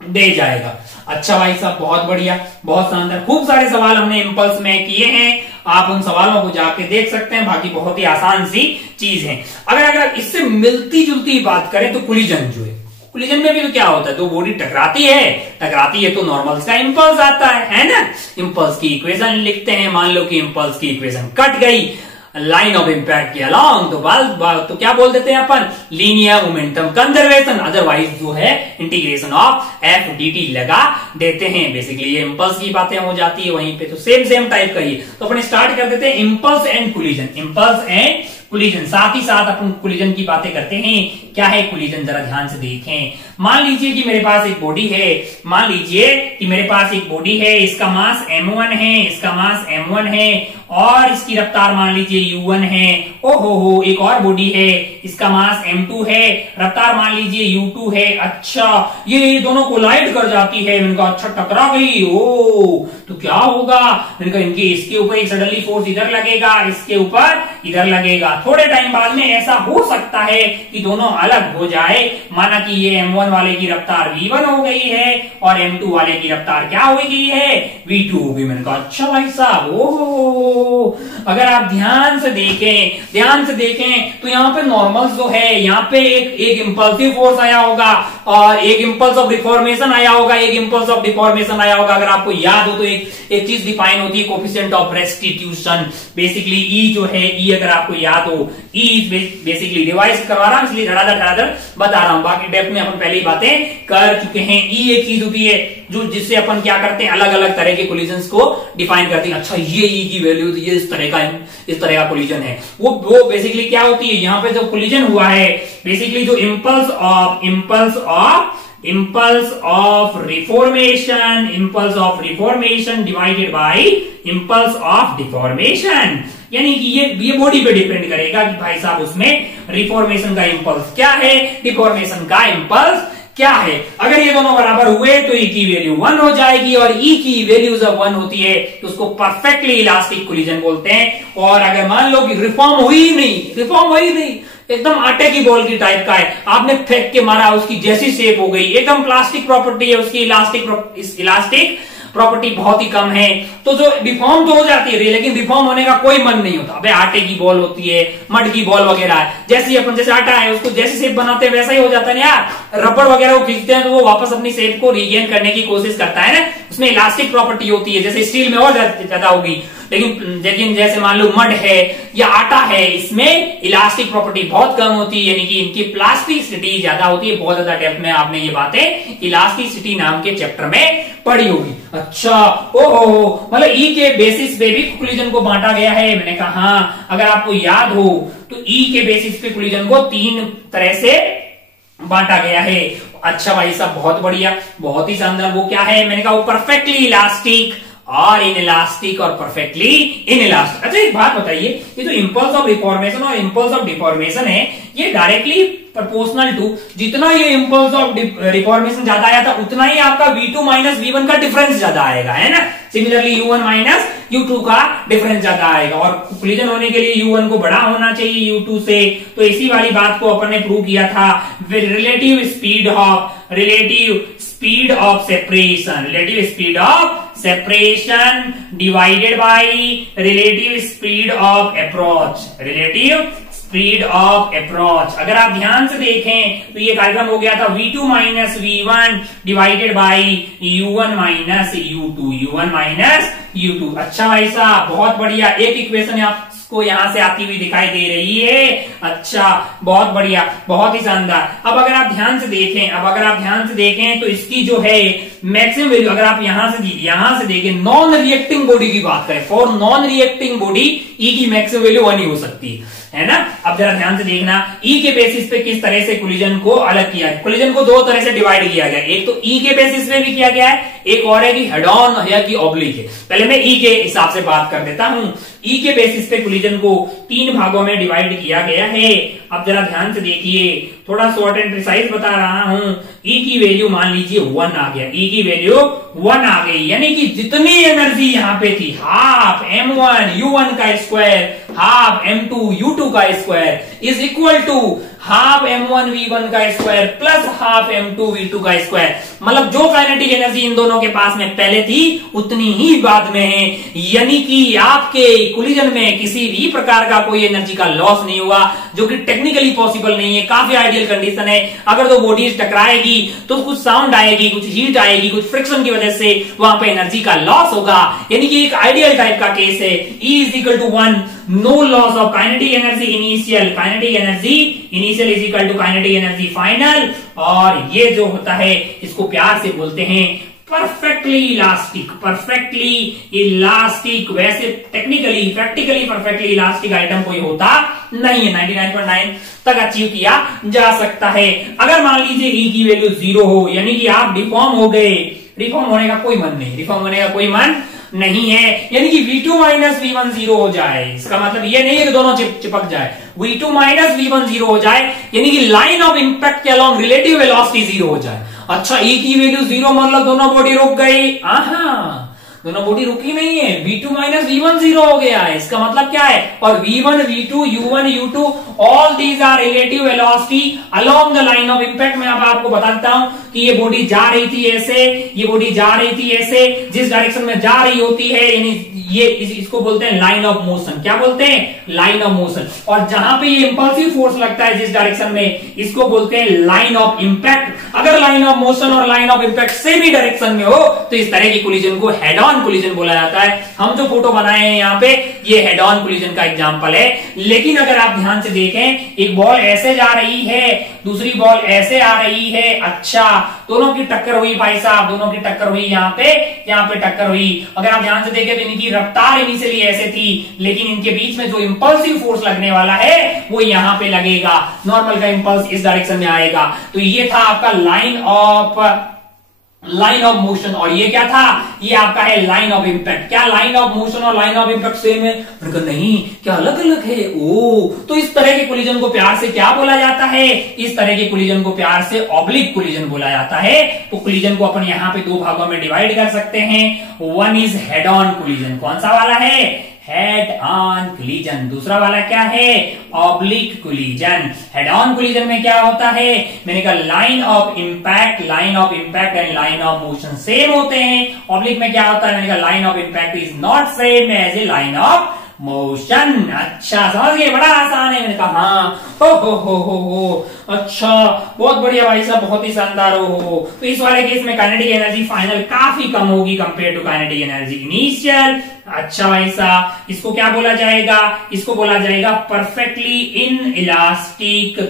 दे जाएगा। अच्छा भाई साहब, बहुत बढ़िया, बहुत शानदार। खूब सारे सवाल हमने इंपल्स में किए हैं, आप उन सवालों को जाके देख सकते हैं। बाकी बहुत ही आसान सी चीज है। अगर इससे मिलती जुलती बात करें तो कोलिजन जो है, कोलिजन में भी तो क्या होता है? तो बॉडी टकराती है तो नॉर्मल का इंपल्स आता है ना। इंपल्स की इक्वेशन लिखते हैं। मान लो कि इंपल्स की इक्वेशन कट गई लाइन ऑफ इंपैक्ट के अलोंग, तो क्या बोल देते हैं अपन? Linear momentum conservation. अदरवाइज जो है इंटीग्रेशन ऑफ F dt लगा देते हैं। बेसिकली ये इंपल्स की बातें हो जाती है। वहीं पे तो सेम टाइप का ही। तो अपन स्टार्ट कर देते हैं इंपल्स एंड कोलिजन। साथ ही साथ अपन कोलिजन की बातें करते हैं क्या है कोलिजन, जरा ध्यान से देखें। मान लीजिए कि मेरे पास एक बॉडी है, मान लीजिए कि मेरे पास एक बॉडी है, इसका मास m1 है, इसका मास m1 है और इसकी रफ्तार मान लीजिए u1 है। ओहो, एक और बॉडी है, इसका मास m2 है, रफ्तार मान लीजिए u2 है। अच्छा, ये दोनों कोलाइड कर जाती है, मैंने कहा अच्छा टकरा गई। ओ तो क्या होगा, मैंने कहा इनके इसके ऊपर एक सडनली फोर्स इधर लगेगा, इसके ऊपर इधर लगेगा। थोड़े टाइम बाद में ऐसा हो सकता है कि दोनों अलग हो जाए। माना कि ये m1 वाले की रफ्तार v1 हो गई है और m2 वाले की रफ्तार क्या हो गई है, v2 हो गई। मैंने कहा अच्छा भाई साहब, ओहो, अगर आप ध्यान से देखें तो यहाँ पे नॉर्मल जो है, यहाँ पे एक इंपल्सिव फोर्स आया होगा और एक इंपल्स ऑफ डिफॉर्मेशन आया होगा, एक इंपल्स ऑफ डिफॉर्मेशन आया होगा। अगर आपको याद हो तो एक चीज डिफाइन होती है, कोफिशिएंट ऑफ रेस्टिट्यूशन। बेसिकली ई जो है, ई अगर आपको याद हो, ई बेसिकली रिवाइज करवा रहा हूं इसलिए धड़ाधड़ बता रहा हूं, बाकी डेप्थ में अपन पहले ही बातें कर चुके हैं। ई एक चीज होती है जो जिससे अपन क्या करते हैं, अलग अलग तरह के कोलिजन्स को डिफाइन करते हैं। अच्छा, ये ई की वैल्यू, ये इस तरह का कोलिजन है। वो बेसिकली क्या होती है, यहाँ पे जो कोलिजन हुआ है बेसिकली जो impulse of reformation divided by impulse of deformation, यानी कि ये बॉडी पे डिपेंड करेगा कि भाई साहब उसमें रिफॉर्मेशन का इम्पल्स क्या है, डिफॉर्मेशन का इम्पल्स क्या है। अगर ये दोनों बराबर हुए तो ई की वैल्यू 1 हो जाएगी और ई की वैल्यू जब 1 होती है तो उसको परफेक्टली इलास्टिक कोलिजन बोलते हैं। और अगर मान लो कि रिफॉर्म हुई नहीं, एकदम आटे की बॉल की टाइप का है, आपने फेंक के मारा, उसकी जैसी शेप हो गई, एकदम प्लास्टिक प्रॉपर्टी है उसकी, इलास्टिक प्रॉपर्टी बहुत ही कम है, तो जो डिफॉर्म तो हो जाती है लेकिन डिफॉर्म होने का कोई मन नहीं होता। अबे आटे की बॉल होती है, मड की बॉल वगैरह है, जैसे आटा है उसको जैसी शेप बनाते हैं वैसा ही हो जाता है ना यार। रबड़ वगैरह को खींचते हैं तो वो वापस अपनी शेप को रीगेन करने की कोशिश करता है ना, उसमें इलास्टिक प्रॉपर्टी होती है, जैसे स्टील में और ज्यादा होगी। लेकिन जैसे मान लो मड है या आटा है, इसमें इलास्टिक प्रॉपर्टी बहुत कम होती है, यानी कि इनकी प्लास्टिसिटी ज्यादा होती है। बहुत ज्यादा डेप्थ में आपने ये बातें इलास्टिसिटी नाम के चैप्टर में पढ़ी होगी। अच्छा, ओहो, मतलब ई के बेसिस पे भी कोलिजन को बांटा गया है। मैंने कहा हाँ, अगर आपको याद हो तो ई के बेसिस पे कोलिजन को 3 तरह से बांटा गया है। अच्छा भाई साहब, बहुत बढ़िया, बहुत ही शानदार। वो क्या है, मैंने कहा वो परफेक्टली इलास्टिक और इनइलास्टिक और परफेक्टली इनइलास्टिक। अच्छा एक बात बताइए, ये जो इम्पल्स ऑफ रिफॉर्मेशन और इम्पल्स ऑफ डिफॉर्मेशन है, ये डायरेक्टली प्रोपोर्शनल टू, जितना ये इम्पल्स ऑफ रिफॉर्मेशन ज्यादा आया था उतना ही आपका v2 माइनस v1 का डिफरेंस ज्यादा आएगा, है ना। सिमिलरली u1 माइनस u2 का डिफरेंस ज्यादा आएगा और कोलिजन होने के लिए u1 को बड़ा होना चाहिए u2 से। तो इसी वाली बात को अपन ने प्रूव किया था। Relative speed of separation divided by relative speed of approach. अगर आप ध्यान से देखें तो ये कार्यक्रम हो गया था v2 minus v1 divided by u1 minus u2। अच्छा भाई साहब, बहुत बढ़िया। एक इक्वेशन आपको यहां से आती हुई दिखाई दे रही है। अच्छा, बहुत बढ़िया, बहुत ही शानदार। अब अगर आप ध्यान से देखें तो इसकी जो है मैक्सिमम वैल्यू, अगर आप यहां से देखें, नॉन रिएक्टिंग बॉडी की बात करें, फॉर नॉन रिएक्टिंग बॉडी ई की मैक्सिमम वैल्यू 1 ही हो सकती है ना। अब जरा ध्यान से देखना, ई के बेसिस पे किस तरह से कोलिजन को अलग किया है। कोलिजन को 2 तरह से डिवाइड किया गया, एक तो ई के बेसिस पे भी किया गया है, एक और है कि हेड ऑन है कि ऑब्लिक है। पहले मैं ई के हिसाब से बात कर देता हूं। ई के बेसिस पे कोलिजन को 3 भागों में डिवाइड किया गया है। अब जरा ध्यान से देखिए, थोड़ा शॉर्ट एंड प्रिसाइज बता रहा हूं। ई की वैल्यू मान लीजिए 1 आ गया, ई की वैल्यू 1 आ गई, यानी कि जितनी एनर्जी यहां पे थी, हाफ m1 u1 का स्क्वायर, हाफ m2 u2 का square is equal to half m1 v1 का square plus half m2 v2 का स्क्वायर। मतलब जो काइनेटिक एनर्जी इन दोनों के पास में पहले थी उतनी ही बाद में है, यानी कि आपके कोलिजन में किसी भी प्रकार का कोई एनर्जी का लॉस नहीं हुआ, जो कि टेक्निकली पॉसिबल नहीं है। काफी आइडियल कंडीशन है। अगर 2 बॉडीज टकराएगी तो कुछ साउंड आएगी, कुछ हीट आएगी, कुछ फ्रिक्शन की वजह से वहां पे एनर्जी का लॉस होगा, यानी कि एक आइडियल टाइप का केस है। E is equal to 1, no loss of kinetic energy initial is equal to kinetic energy final. और ये जो होता है इसको प्यार से बोलते हैं परफेक्टली इलास्टिक। वैसे technically practically perfectly elastic item कोई होता नहीं है। 99.9 तक अचीव किया जा सकता है। अगर मान लीजिए ई की वैल्यू 0 हो, यानी कि आप डिफॉर्म हो गए, रिफॉर्म होने का कोई मन नहीं, रिफॉर्म होने का कोई मन नहीं है, यानी कि V2 माइनस V1 0 हो जाए। इसका मतलब ये नहीं है कि दोनों चिपक जाए, V2 माइनस V1 0 हो जाए, यानी कि लाइन ऑफ इंपैक्ट के अलोंग रिलेटिव वेलोसिटी 0 हो जाए। अच्छा, E की वैल्यू 0 मतलब दोनों बॉडी रुक गई? दोनों बॉडी रुकी नहीं है, V2 माइनस V1 0 हो गया है। इसका मतलब क्या है? और V1, V2, U1, U2 all these are relative velocity along the line of impact. मैं अब आपको बता देता हूं कि ये बॉडी जा रही थी ऐसे, ये बॉडी जा रही थी ऐसे, जिस डायरेक्शन में जा रही होती है, यानी ये इसको बोलते हैं लाइन ऑफ मोशन। क्या बोलते हैं? Line of motion. और जहां पे ये इंपल्सिव फोर्स लगता है जिस डायरेक्शन में, इसको बोलते हैं लाइन ऑफ इंपैक्ट। अगर लाइन ऑफ मोशन और line of impact same he direction में हो तो इस तरह की कोलिजन को हेड ऑन कोलिजन बोला जाता है। हम जो फोटो बनाए हैं यहाँ पे, ये हेड ऑन कोलिजन का एग्जांपल है। लेकिन अगर आप ध्यान से देखें, एक बॉल ऐसे जा रही है, दूसरी बॉल ऐसे आ रही है। अच्छा, दोनों की टक्कर हुई भाई साहब, दोनों की टक्कर हुई, यहाँ पे टक्कर हुई। अगर आप ध्यान से देखें तो इनकी रफ्तार इनिशियली ऐसे थी, लेकिन इनके बीच में जो इंपल्सिव फोर्स लगने वाला है वो यहाँ पे लगेगा। नॉर्मल का इंपल्स इस डायरेक्शन में आएगा। तो ये था आपका लाइन ऑफ मोशन, और ये क्या था? ये आपका है लाइन ऑफ इंपैक्ट। क्या लाइन ऑफ मोशन और लाइन ऑफ इंपैक्ट सेम है? नहीं, क्या अलग अलग है? तो इस तरह के कोलिजन को प्यार से क्या बोला जाता है? इस तरह के कोलिजन को प्यार से ऑब्लिक कोलिजन बोला जाता है। तो कोलिजन को अपन यहाँ पे दो भागों में डिवाइड कर सकते हैं। One is head on collision. कौन सा वाला है? Head on collision. दूसरा वाला क्या है? Oblique collision. Head on collision में क्या होता है? मैंने कहा line of impact and line of motion same होते हैं। ऑब्लिक में क्या होता है? मैंने कहा line of impact is not same as a line of motion. अच्छा, समझ गए? बड़ा आसान है। मैंने कहा हाँ, हो। अच्छा, बहुत बढ़िया भाई साहब, बहुत ही शानदार हो। तो इस वाले केस में काइनेटिक एनर्जी फाइनल काफी कम होगी compare to kinetic energy initial. अच्छा भाई साहब, इसको क्या बोला जाएगा? इसको बोला जाएगा परफेक्टली इन इलास्टिक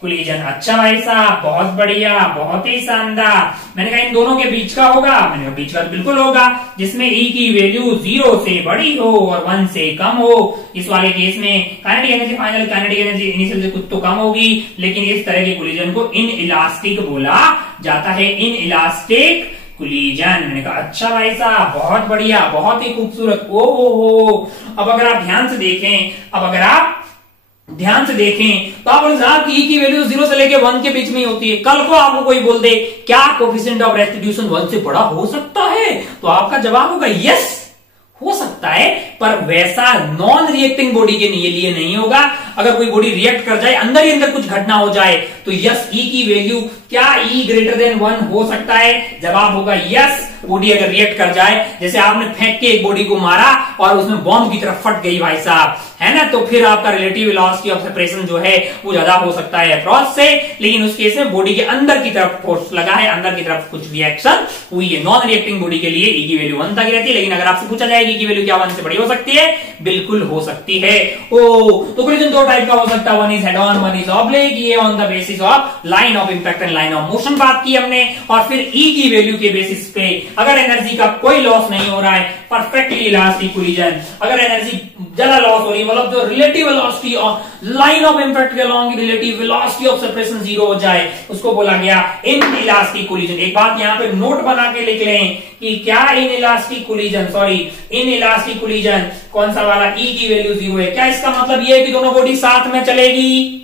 कोलिजन। अच्छा भाई साहब, बहुत बढ़िया, बहुत ही शानदार। मैंने कहा इन दोनों के बीच का होगा? मैंने कहा बीच का बिल्कुल होगा, जिसमें E की वैल्यू 0 से बड़ी हो और 1 से कम हो। इस वाले केस में kinetic energy final, kinetic energy initial से कुछ तो कम होगी, लेकिन इस तरह के कोलिजन को इन इलास्टिक बोला जाता है। In elastic collision. मैंने कहा अच्छा भाई साहब, बहुत बढ़िया, बहुत ही खूबसूरत। ओ। अब अगर आप ध्यान से देखें तो आप बोले साहब E की वैल्यू 0 से लेके 1 के बीच में ही होती है। कल को आपको कोई बोल दे क्या कोएफिशिएंट ऑफ रेस्टिट्यूशन 1 से बड़ा हो सकता है, तो आपका जवाब होगा यस, हो सकता है, पर वैसा नॉन रिएक्टिंग बॉडी के लिए नहीं होगा। अगर कोई बॉडी रिएक्ट कर जाए, अंदर ही अंदर कुछ घटना हो जाए, तो यस E की वैल्यू क्या E ग्रेटर देन 1 हो सकता है? जवाब होगा यस। बॉडी अगर रिएक्ट कर जाए, जैसे आपने फेंक के एक बॉडी को मारा और उसमें बॉम्ब की तरफ फट गई भाई साहब, है ना, तो फिर आपका रिलेटिव वेलोसिटी ऑफ सेपरेशन जो है वो ज्यादा हो सकता है अक्रॉस से। लेकिन उस केस में बॉडी के अंदर की तरफ फोर्स लगा है, अंदर की तरफ कुछ रिएक्शन हुई है। नॉन रिएक्टिंग बॉडी के लिए E की वैल्यू 1 तक रहती है। लेकिन अगर आपसे पूछा जाए E की वैल्यू क्या 1 से बड़ी हो सकती है? बिल्कुल हो सकती है। तो कोलिजन दो टाइप का हो सकता है, one is head on, one is oblique. ये on the basis of line of impact and line of motion बात की हमने। और फिर E की वैल्यू के बेसिस पे अगर एनर्जी का कोई लॉस नहीं हो रहा है, परफेक्टली इलास्टिक कोलिजन। अगर एनर्जी ज्यादा लॉस हो रही है, मतलब जो रिलेटिव वेलोसिटी और लाइन ऑफ इंपैक्ट के along relative velocity of separation 0 हो जाए, उसको बोला गया इन इलास्टिक कोलिजन। एक बात यहाँ पे नोट बना के लिख लें कि क्या इन इलास्टिक कोलिजन कौन सा वाला? E की वैल्यू 0 है। क्या इसका मतलब ये है कि दोनों बॉडी साथ में चलेगी?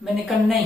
मैंने कहा नहीं।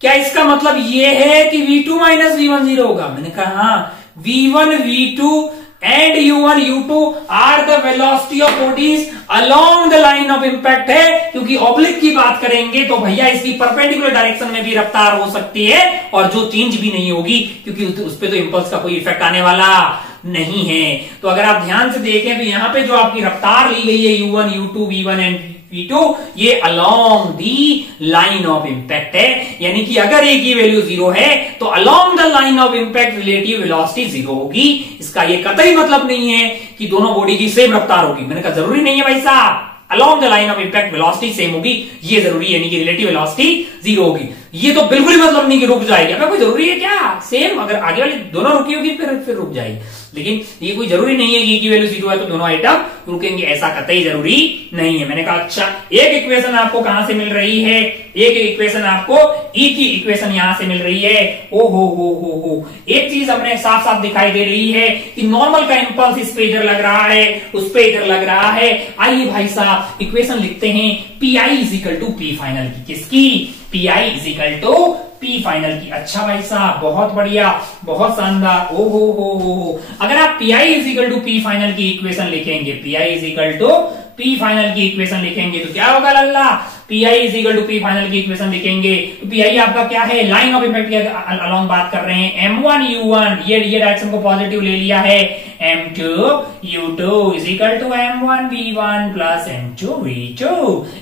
क्या इसका मतलब ये है कि V2 माइनस V1 0 होगा? मैंने कहा हाँ, V1 V2 and U1 U2 are the velocity of bodies along the line of impact है। क्योंकि ऑब्लिक की बात करेंगे तो भैया इसकी परपेंडिकुलर डायरेक्शन में भी रफ्तार हो सकती है और जो चेंज भी नहीं होगी, क्योंकि उस पर तो इंपल्स का कोई इफेक्ट आने वाला नहीं है। तो अगर आप ध्यान से देखें तो यहां पे जो आपकी रफ्तार ली गई है U1 U2 V1 and V2, ये along the line of impact है। यानी कि अगर A की वैल्यू 0 है तो along the line of impact relative velocity 0 होगी। इसका ये कतई मतलब नहीं है कि दोनों बॉडी की सेम रफ्तार होगी। मैंने कहा जरूरी नहीं है भाई साहब, along the line of impact velocity same होगी, ये जरूरी है, यानी कि रिलेटिव वेलोसिटी 0 होगी। ये तो बिल्कुल ही मतलब नहीं कि रुक जाएगी, अगर कोई जरूरी है क्या, सेम अगर आगे वाली दोनों रुकी होगी फिर रुक जाएगी, लेकिन ये कोई जरूरी नहीं है कि की वैल्यू 0 है तो दोनों आइटम रुकेंगे, ऐसा कतई जरूरी नहीं है। मैंने कहा अच्छा एक इक्वेशन आपको कहां से मिल रही है, एक इक्वेशन आपको ई की इक्वेशन यहां से मिल रही है। ओ हो एक चीज हमने साफ साफ दिखाई दे रही है कि नॉर्मल का इंपल्स इस पे इधर लग रहा है, उस पे इधर लग रहा है। आइए भाई साहब इक्वेशन लिखते हैं, P I is equal to P final की, किसकी, P I is equal to P final की। अच्छा भाई साहब बहुत बढ़िया, बहुत शानदार। ओ हो अगर आप P I is equal to P final की इक्वेशन लिखेंगे, P I is equal to P final की इक्वेशन लिखेंगे तो क्या होगा लल्ला, P I is equal to P final की इक्वेशन लिखेंगे तो पी आई आपका क्या है, लाइन ऑफ इम्पैक्ट के अलोंग बात कर रहे हैं, M1 U1 ये डायरेक्शन को पॉजिटिव ले लिया है, M2 U2 is equal to M1 V1 plus M2 V2।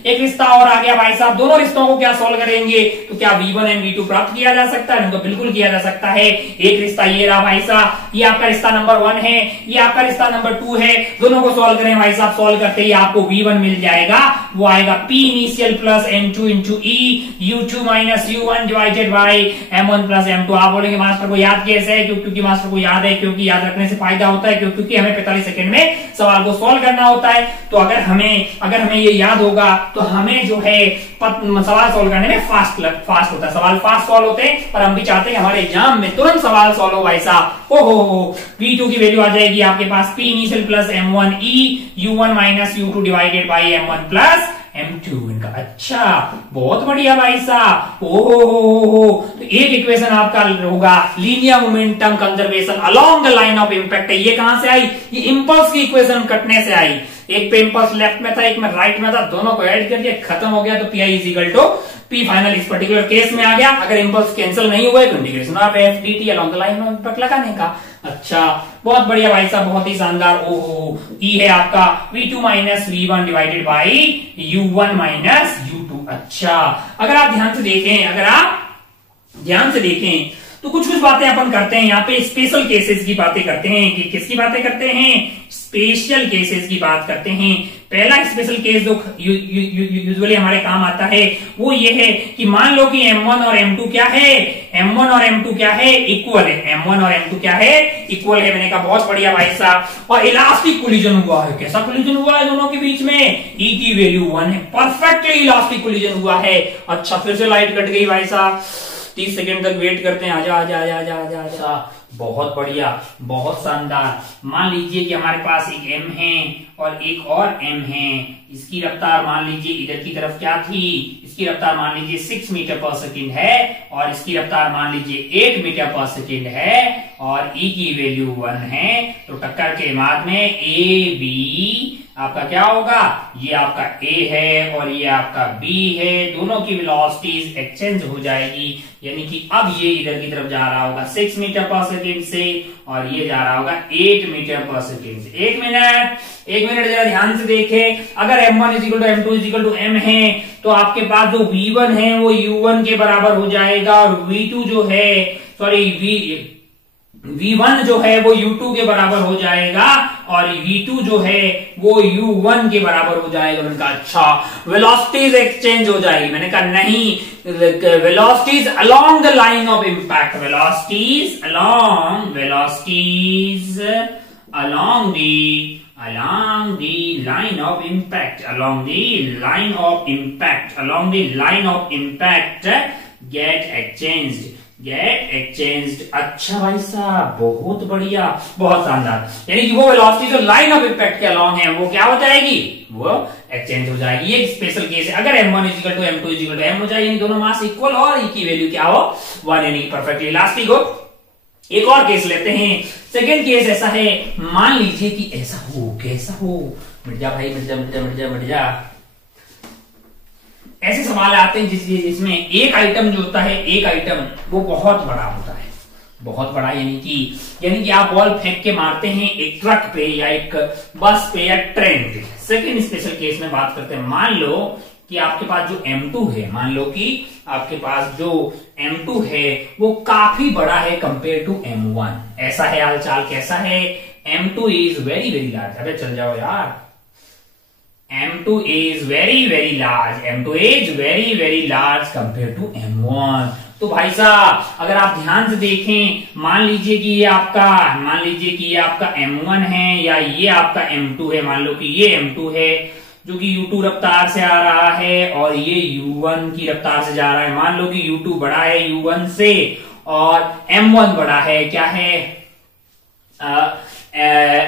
एक रिश्ता और आ गया भाई साहब, दोनों रिश्तों को क्या सोल्व करेंगे तो क्या V1 एंड V2 प्राप्त किया जा सकता है, तो बिल्कुल किया जा सकता है। एक रिश्ता ये रहा भाई साहब, ये आपका रिश्ता नंबर 1 है, ये आपका रिश्ता नंबर 2 है, दोनों को सोल्व करें भाई साहब, सोल्व करते ही आपको V1 मिल जाएगा, वो आएगा P initial plus M2 into E U2 minus U1 divided by M1 plus M2। आप बोलेंगे मास्टर को याद कैसे है, क्योंकि मास्टर को याद है, क्योंकि याद रखने से फायदा होता है, क्योंकि हमें 45 सेकंड में सवाल को सॉल्व करना होता है। तो अगर हमें ये याद होगा तो हमें जो है सवाल सॉल्व करने में फास्ट होता है, सवाल फास्ट सॉल्व होते हैं, पर हम भी चाहते हैं हमारे एग्जाम में तुरंत सवाल सॉल्व हो भाई साहब। ओहो P2 की वैल्यू आ जाएगी आपके पास P initial plus M1 E U1 minus U2 divided by M1 plus M2 इनका। अच्छा बहुत बढ़िया भाई साहब। ओहो तो एक इक्वेशन आपका होगा linear momentum conservation along the line of impact. ये कहां से आई, ये इंपल्स की इक्वेशन कटने से आई, एक पे इंपल्स लेफ्ट में था, एक में राइट में था, दोनों को ऐड करके खत्म हो गया, तो P I is equal to P final इस पर्टिकुलर केस में आ गया। अगर इंपल्स कैंसिल नहीं हुए तो integration of F D T along the line of impact लगाने का। अच्छा बहुत बढ़िया भाई साहब, बहुत ही शानदार। ओहो ई है आपका V2 minus V1 divided by U1 minus U2। अच्छा अगर आप ध्यान से देखें तो कुछ बातें अपन करते हैं यहाँ पे, स्पेशल केसेस की बातें करते हैं। कि किसकी बातें करते हैं, स्पेशल केसेस की बात करते हैं। पहला स्पेशल केस जो यूजुअली हमारे काम आता है वो ये है कि मान लो कि M1 और M2 क्या है, M1 और M2 क्या है, इक्वल है। M1 और M2 क्या है, इक्वल है। मैंने कहा बहुत बढ़िया भाई साहब। और इलास्टिक कोलिजन हुआ है। कैसा कोलिजन हुआ है दोनों के बीच में, E की वैल्यू 1 है, परफेक्टली इलास्टिक कोलिजन हुआ है। अच्छा फिर से लाइट कट गई भाई साहब, 30 सेकंड तक वेट करते हैं। आजा। बहुत बढ़िया, बहुत शानदार। मान लीजिए कि हमारे पास एक M है और एक और M है। इसकी रफ्तार मान लीजिए इधर की तरफ क्या थी, इसकी रफ्तार मान लीजिए 6 मीटर पर सेकेंड है और इसकी रफ्तार मान लीजिए 8 मीटर पर सेकेंड है और E की वैल्यू 1 है। तो टक्कर के बाद में A B आपका क्या होगा, ये आपका A है और ये आपका B है। दोनों की वेलोसिटीज एक्सचेंज हो जाएगी, यानी कि अब ये इधर की तरफ जा रहा होगा 6 मीटर पर सेकेंड से और ये जा रहा होगा 8 मीटर पर सेकेंड से। एक मिनट जरा ध्यान से देखें। अगर M1 is equal to M2 is equal to M है तो आपके पास जो V1 है वो U1 के बराबर हो जाएगा और V2 जो है V1 जो है वो U2 के बराबर हो जाएगा और V2 जो है वो U1 के बराबर हो जाएगा। मैंने कहा अच्छा वेलोसिटीज एक्सचेंज हो जाएगी। मैंने कहा नहीं, velocities along the line of impact, velocities along the line of impact get exchanged। अच्छा भाई साहब बहुत बढ़िया, बहुत शानदार। यानी कि वो वेलोसिटी जो लाइन ऑफ इम्पैक्ट के अलोंग है वो क्या हो जाएगी, वो एक्सचेंज हो जाएगी। ये स्पेशल केस है। अगर M1 is equal to M2 is equal to M हो जाए, यानी दोनों मास इक्वल और E की वैल्यू क्या हो 1, यानी परफेक्टली इलास्टिक हो। एक और केस लेते हैं। सेकेंड केस ऐसा है, मान लीजिए कि ऐसा हो, कैसा हो, मिट जा। ऐसे सवाल आते हैं जिसमें एक आइटम जो होता है, एक आइटम वो बहुत बड़ा होता है, बहुत बड़ा, यानी कि आप बॉल फेंक के मारते हैं एक ट्रक पे या एक बस पे या ट्रेन पे। सेकेंड स्पेशल केस में बात करते हैं। मान लो कि आपके पास जो M2 है, मान लो कि आपके पास जो M2 है वो काफी बड़ा है कंपेयर टू M1। ऐसा है हालचाल, कैसा है, M2 is very very large. अबे चल जाओ यार, M2 is very very large, M2 is very very large compared to M1। तो भाई साहब अगर आप ध्यान से देखें, मान लीजिए कि ये आपका M1 है या ये आपका M2 है। मान लो कि ये M2 है जो कि U2 रफ्तार से आ रहा है और ये U1 की रफ्तार से जा रहा है। मान लो कि U2 बड़ा है U1 से और M1 बड़ा है, क्या है,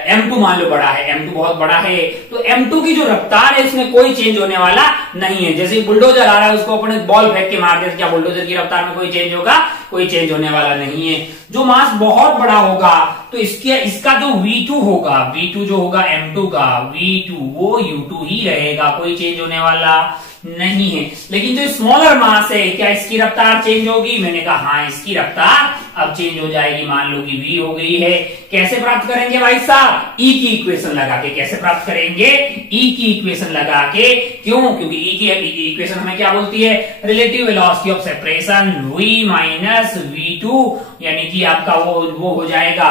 M2 मान लो बड़ा है, M2 बहुत बड़ा है। तो M2 की जो रफ्तार है इसमें कोई चेंज होने वाला नहीं है। जैसे बुलडोजर आ रहा है उसको अपने बॉल फेंक के मार दे, क्या बुलडोजर की रफ्तार में कोई चेंज होगा? कोई चेंज होने वाला नहीं है। जो मास बहुत बड़ा होगा तो इसका जो V2 होगा, V2 जो होगा M2 का V2 वो U2 ही रहेगा, कोई चेंज होने वाला नहीं है। लेकिन जो स्मॉलर मास है, क्या इसकी रफ्तार चेंज होगी? मैंने कहा हाँ, इसकी रफ्तार अब चेंज हो जाएगी। मान लो कि v हो गई है। कैसे प्राप्त करेंगे भाई साहब? E की इक्वेशन लगा के। कैसे प्राप्त करेंगे? E की इक्वेशन लगा के। क्यों? क्योंकि E की इक्वेशन हमें क्या बोलती है? Relative velocity of separation v minus v2, यानी कि आपका वो हो जाएगा,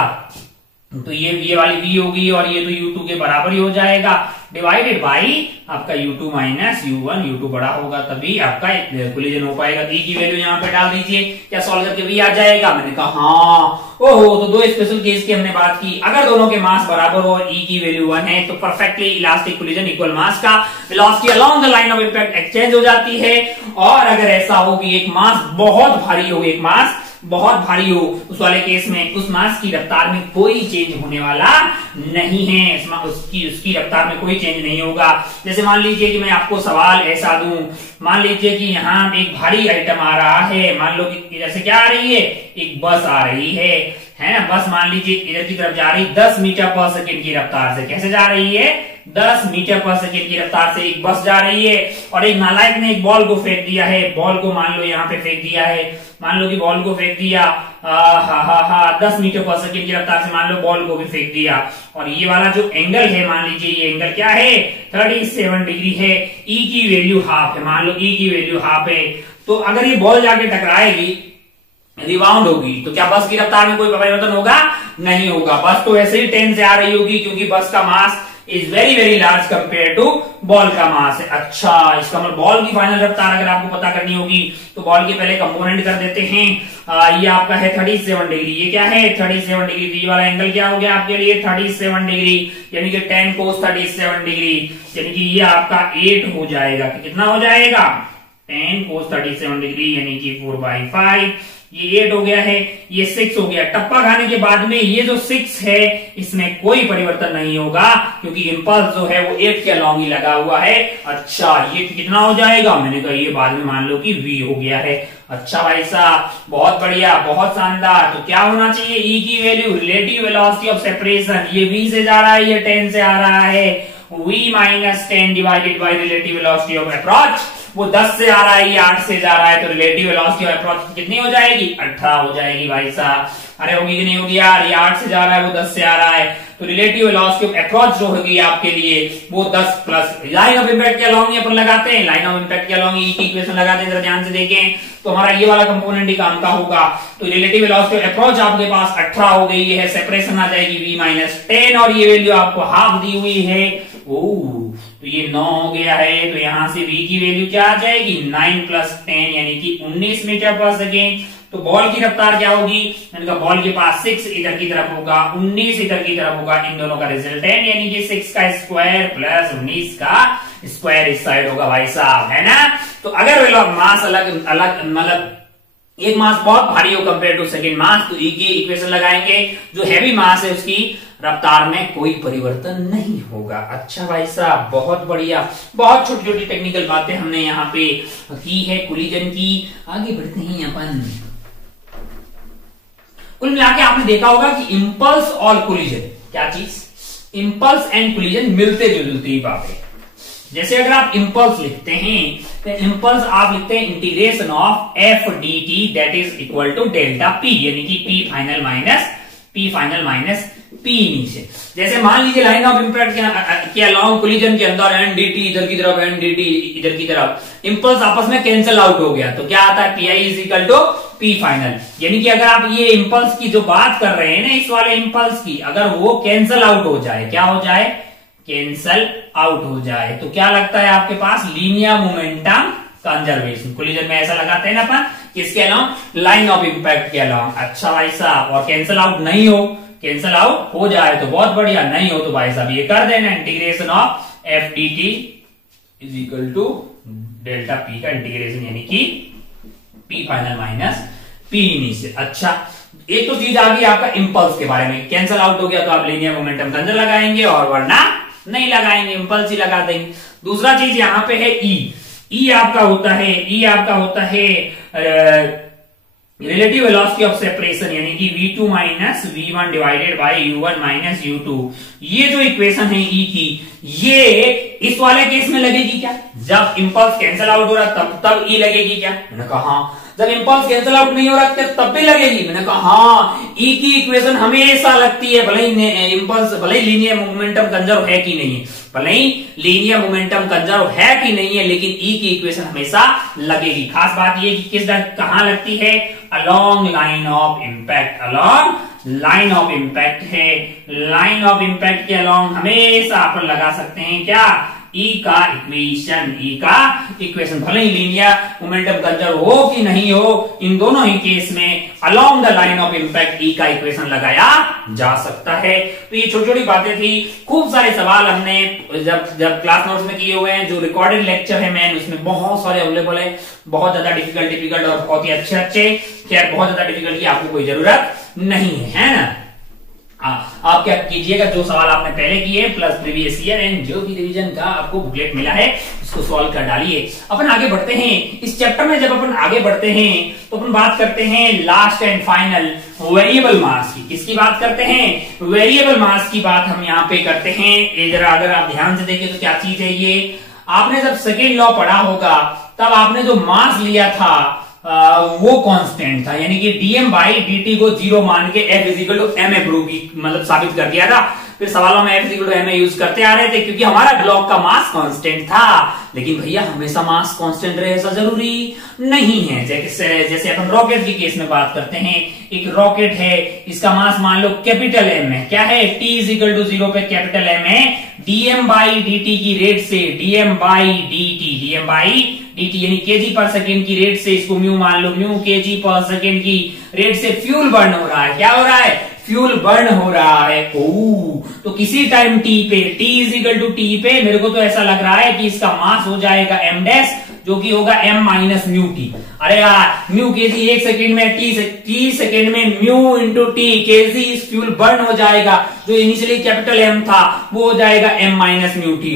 तो ये वाली v होगी और ये तो U2 के बराबर ही हो जाएगा, डिवाइडेड बाई आपका U2 माइनस U1। U2 बड़ा होगा तभी आपका कोलिजन हो पाएगा। E की वैल्यू यहाँ पे डाल दीजिए, क्या सॉल्व करके v आ जाएगा? मैंने कहा हाँ। ओहो, तो दो स्पेशल केस की हमने बात की। अगर दोनों के मास बराबर हो और E की वैल्यू 1 है तो perfectly elastic collision equal mass का velocity along the line of impact exchange हो जाती है। और अगर ऐसा हो कि एक मास बहुत भारी हो, एक मास बहुत भारी हो, उस वाले केस में उस मास की रफ्तार में कोई चेंज होने वाला नहीं है। उसकी रफ्तार में कोई चेंज नहीं होगा। जैसे मान लीजिए कि मैं आपको सवाल ऐसा दूं, मान लीजिए कि यहाँ एक भारी आइटम आ रहा है। मान लो कि जैसे क्या आ रही है, एक बस आ रही है ना। बस मान लीजिए इधर की तरफ जा रही 10 मीटर पर सेकेंड की रफ्तार से। कैसे जा रही है? 10 मीटर पर सेकेंड की रफ्तार से एक बस जा रही है। और एक नालायक ने एक बॉल को फेंक दिया है। बॉल को मान लो यहाँ पे फेंक दिया है। मान लो कि बॉल को फेंक दिया 10 मीटर पर सेकेंड की रफ्तार से, मान लो बॉल को भी फेंक दिया। और ये वाला जो एंगल है, मान लीजिए ये एंगल क्या है? 37 डिग्री है। E की वैल्यू हाफ है। मान लो E की वैल्यू हाफ है। तो अगर ये बॉल जाके टकराएगी, रिबाउंड होगी, तो क्या बस की रफ्तार में कोई परिवर्तन होगा? नहीं होगा। बस तो ऐसे ही 10 से आ रही होगी क्योंकि बस का mass is very very large compare to ball का मास है। अच्छा, इसका मतलब बॉल की फाइनल रफ्तार अगर आपको पता करनी होगी तो बॉल के पहले कंपोनेंट कर देते हैं। ये आपका है 37 डिग्री। ये क्या है? 37 डिग्री। तो ये वाला एंगल क्या हो गया आपके लिए? 37 डिग्री, यानी कि 10 cos 37 डिग्री, यानी कि ये आपका 8 हो जाएगा। कि कितना हो जाएगा? 10 cos 37 डिग्री, यानी कि 4/5। ये 8 हो गया है, ये 6 हो गया। टप्पा खाने के बाद में ये जो 6 है इसमें कोई परिवर्तन नहीं होगा क्योंकि इंपल्स जो है वो 8 के अलॉन्ग ही लगा हुआ है। अच्छा, ये कितना हो जाएगा? मैंने कहा ये बाद में मान लो कि v हो गया है। अच्छा भाई साहब, बहुत बढ़िया, बहुत शानदार। तो क्या होना चाहिए? E की value relative velocity of separation, ये v से जा रहा है, ये 10 से आ रहा है, v minus 10 divided by relative velocity of approach. वो 10 से आ रहा है, ये 8 से जा रहा है, तो रिलेटिव वेलोसिटी ऑफ अप्रोच कितनी हो जाएगी? 18 हो जाएगी भाई साहब। अरे होगी कि नहीं होगी यार? ये 8 से जा रहा है, वो 10 से आ रहा है, तो रिलेटिव वेलोसिटी ऑफ अप्रोच जो होगी आपके लिए वो 10 प्लस लाइन ऑफ इंपैक्ट के अलॉन्ग अपन लगाते हैं, लाइन ऑफ इंपैक्ट के अलॉन्ग E की इक्वेशन लगाते हैं। जरा ध्यान से देखें तो हमारा ये वाला कंपोनेंट ही काम का होगा। तो रिलेटिव वेलोसिटी ऑफ अप्रोच आपके पास 18 हो गई है, सेपरेशन आ जाएगी v माइनस 10 और ये वैल्यू आपको हाफ दी हुई है। तो ये 9 हो गया है। तो यहां से v की वैल्यू क्या आ जाएगी? 9 + 10 यानी कि 19 मीटर पर सेकेंड। तो बॉल की रफ्तार क्या होगी? मैंने कहा बॉल के पास 6 इधर की तरफ होगा, 19 इधर की तरफ होगा। इन दोनों का रिजल्टेंट यानी कि 6 का स्क्वायर प्लस 19 का स्क्वायर इस साइड होगा भाई साहब, है ना। तो अगर मास अलग अलग मतलब एक मास बहुत भारी हो कंपेयर टू सेकेंड मास, तो E की इक्वेशन लगाएंगे। जो हैवी मास है उसकी रफ्तार में कोई परिवर्तन नहीं होगा। अच्छा भाई साहब, बहुत बढ़िया, बहुत छोटी छोटी टेक्निकल बातें हमने यहाँ पे की है कोलिजन की। आगे बढ़ते हैं अपन। कुल मिला के आपने देखा होगा कि इंपल्स और कोलिजन, क्या चीज? इंपल्स एंड कोलिजन मिलते जुलते ही बात है। जैसे अगर आप इंपल्स लिखते हैं तो इंपल्स आप लिखते हैं integration of F D T that is equal to delta P, यानी कि पी फाइनल माइनस पी नीचे। जैसे मान लीजिए लाइन ऑफ इंपैक्ट के अलॉन्ग कोलिजन के अंदर एन डी टी इधर की तरफ, एन डी टी इधर की तरफ, इंपल्स आपस में कैंसिल आउट हो गया तो क्या आता है? P I is equal to P final. यानी कि अगर आप ये इंपल्स की जो बात कर रहे हैं ना, इस वाले इंपल्स की, अगर वो कैंसिल आउट हो जाए, क्या हो जाए? कैंसल आउट हो जाए तो क्या लगता है आपके पास, लीनियर मोमेंटम कंजर्वेशन। कोलिजन में ऐसा लगाते हैं ना अपन, किसके अलाउंग, लाइन ऑफ इंपैक्ट के अलाउंग। अच्छा भाई साहब, और कैंसल आउट नहीं हो, कैंसल आउट हो जाए तो बहुत बढ़िया, नहीं हो तो भाई साहब ये कर देना, integration of F D T is equal to delta P का इंटीग्रेशन, यानी कि P final minus P initial. अच्छा, एक तो चीज आ गई आपका इंपल्स के बारे में, कैंसल आउट हो गया तो आप लीनियर मोमेंटम कंजर लगाएंगे और वरना नहीं लगाएंगे, इंपल्स ही लगा देंगे। दूसरा चीज यहां पे है ई आपका होता है रिलेटिव वेलोसिटी ऑफ सेपरेशन, यानी कि v2 minus v1 divided by u1 minus u2। ये जो इक्वेशन है ई की, ये इस वाले केस में लगेगी क्या, जब इंपल्स कैंसल आउट हो रहा तब ई लगेगी क्या? मैंने कहा हाँ। जब इंपल्स कैंसल आउट नहीं हो रहा तब भी लगेगी? मैंने कहा हाँ। ई की इक्वेशन हमेशा लगती है, भले ही इंपल्स, भले ही लीनियर मोमेंटम कंजर्व है कि नहीं है, भले ही लीनियर मोमेंटम कंजर्व है कि नहीं है, लेकिन ई की इक्वेशन हमेशा लगेगी। खास बात ये कि किस कहां लगती है, along line of impact, along line of impact है, लाइन ऑफ इंपैक्ट के अलोंग हमेशा अपन लगा सकते हैं क्या, ई का इक्वेशन। भले ही लीनियर मोमेंटम कंजर्व हो कि नहीं हो, इन दोनों ही केस में along the line of impact E का इक्वेशन लगाया जा सकता है। तो ये छोटी छोटी बातें थी, खूब सारे सवाल हमने जब क्लास नोट्स में किए हुए हैं, जो रिकॉर्डेड लेक्चर है मैन, उसमें बहुत सारे अवेलेबल है, बहुत ज्यादा डिफिकल्ट और बहुत ही अच्छे। खैर, बहुत ज्यादा डिफिकल्ट की आपको कोई जरूरत नहीं है ना। आप क्या कीजिएगा, जो सवाल आपने पहले किए प्लस प्रीवियस ईयर एंड जो भी रिवीजन का आपको बुकलेट मिला है उसको सॉल्व कर डालिए। अपन आगे बढ़ते हैं इस चैप्टर में। जब अपन आगे बढ़ते हैं तो अपन बात करते हैं लास्ट एंड फाइनल वेरिएबल मास की। किसकी बात करते हैं, वेरिएबल मास की बात हम यहाँ पे करते हैं। ये जरा अगर आप ध्यान से देखें तो क्या चीज है ये, आपने जब सेकेंड लॉ पढ़ा होगा तब आपने जो मास लिया था वो कांस्टेंट था, यानी कि dm बाई dt को 0 मान के f is equal to M A prove मतलब साबित कर दिया था। फिर सवालों में f is equal to M A use करते आ रहे थे क्योंकि हमारा ब्लॉक का मास कांस्टेंट था। लेकिन भैया हमेशा मास कांस्टेंट रहे ऐसा जरूरी नहीं है। जैसे अपन रॉकेट की केस में बात करते हैं, एक रॉकेट है, इसका मास मान लो कैपिटल एम है, क्या है, t इजिकल टू 0 पे कैपिटल एम है, dm बाई dt की रेट से, dm बाई dt यानी केजी पर सेकेंड की रेट से, इसको म्यू मान लो, म्यू केजी पर सेकेंड की रेट से फ्यूल बर्न हो रहा है। क्या हो रहा है, फ्यूल बर्न हो रहा है। तो किसी टाइम t पे, t इजिकल टू t पे मेरे को तो ऐसा लग रहा है कि इसका मास हो जाएगा m डैश, जो कि होगा m माइनस म्यू टी। अरे यार, म्यू केजी 1 सेकेंड में, t सेकेंड में म्यू इंटू टी केजी इस फ्यूल बर्न हो जाएगा, जो इनिशियली कैपिटल m था वो हो जाएगा m माइनस म्यू टी।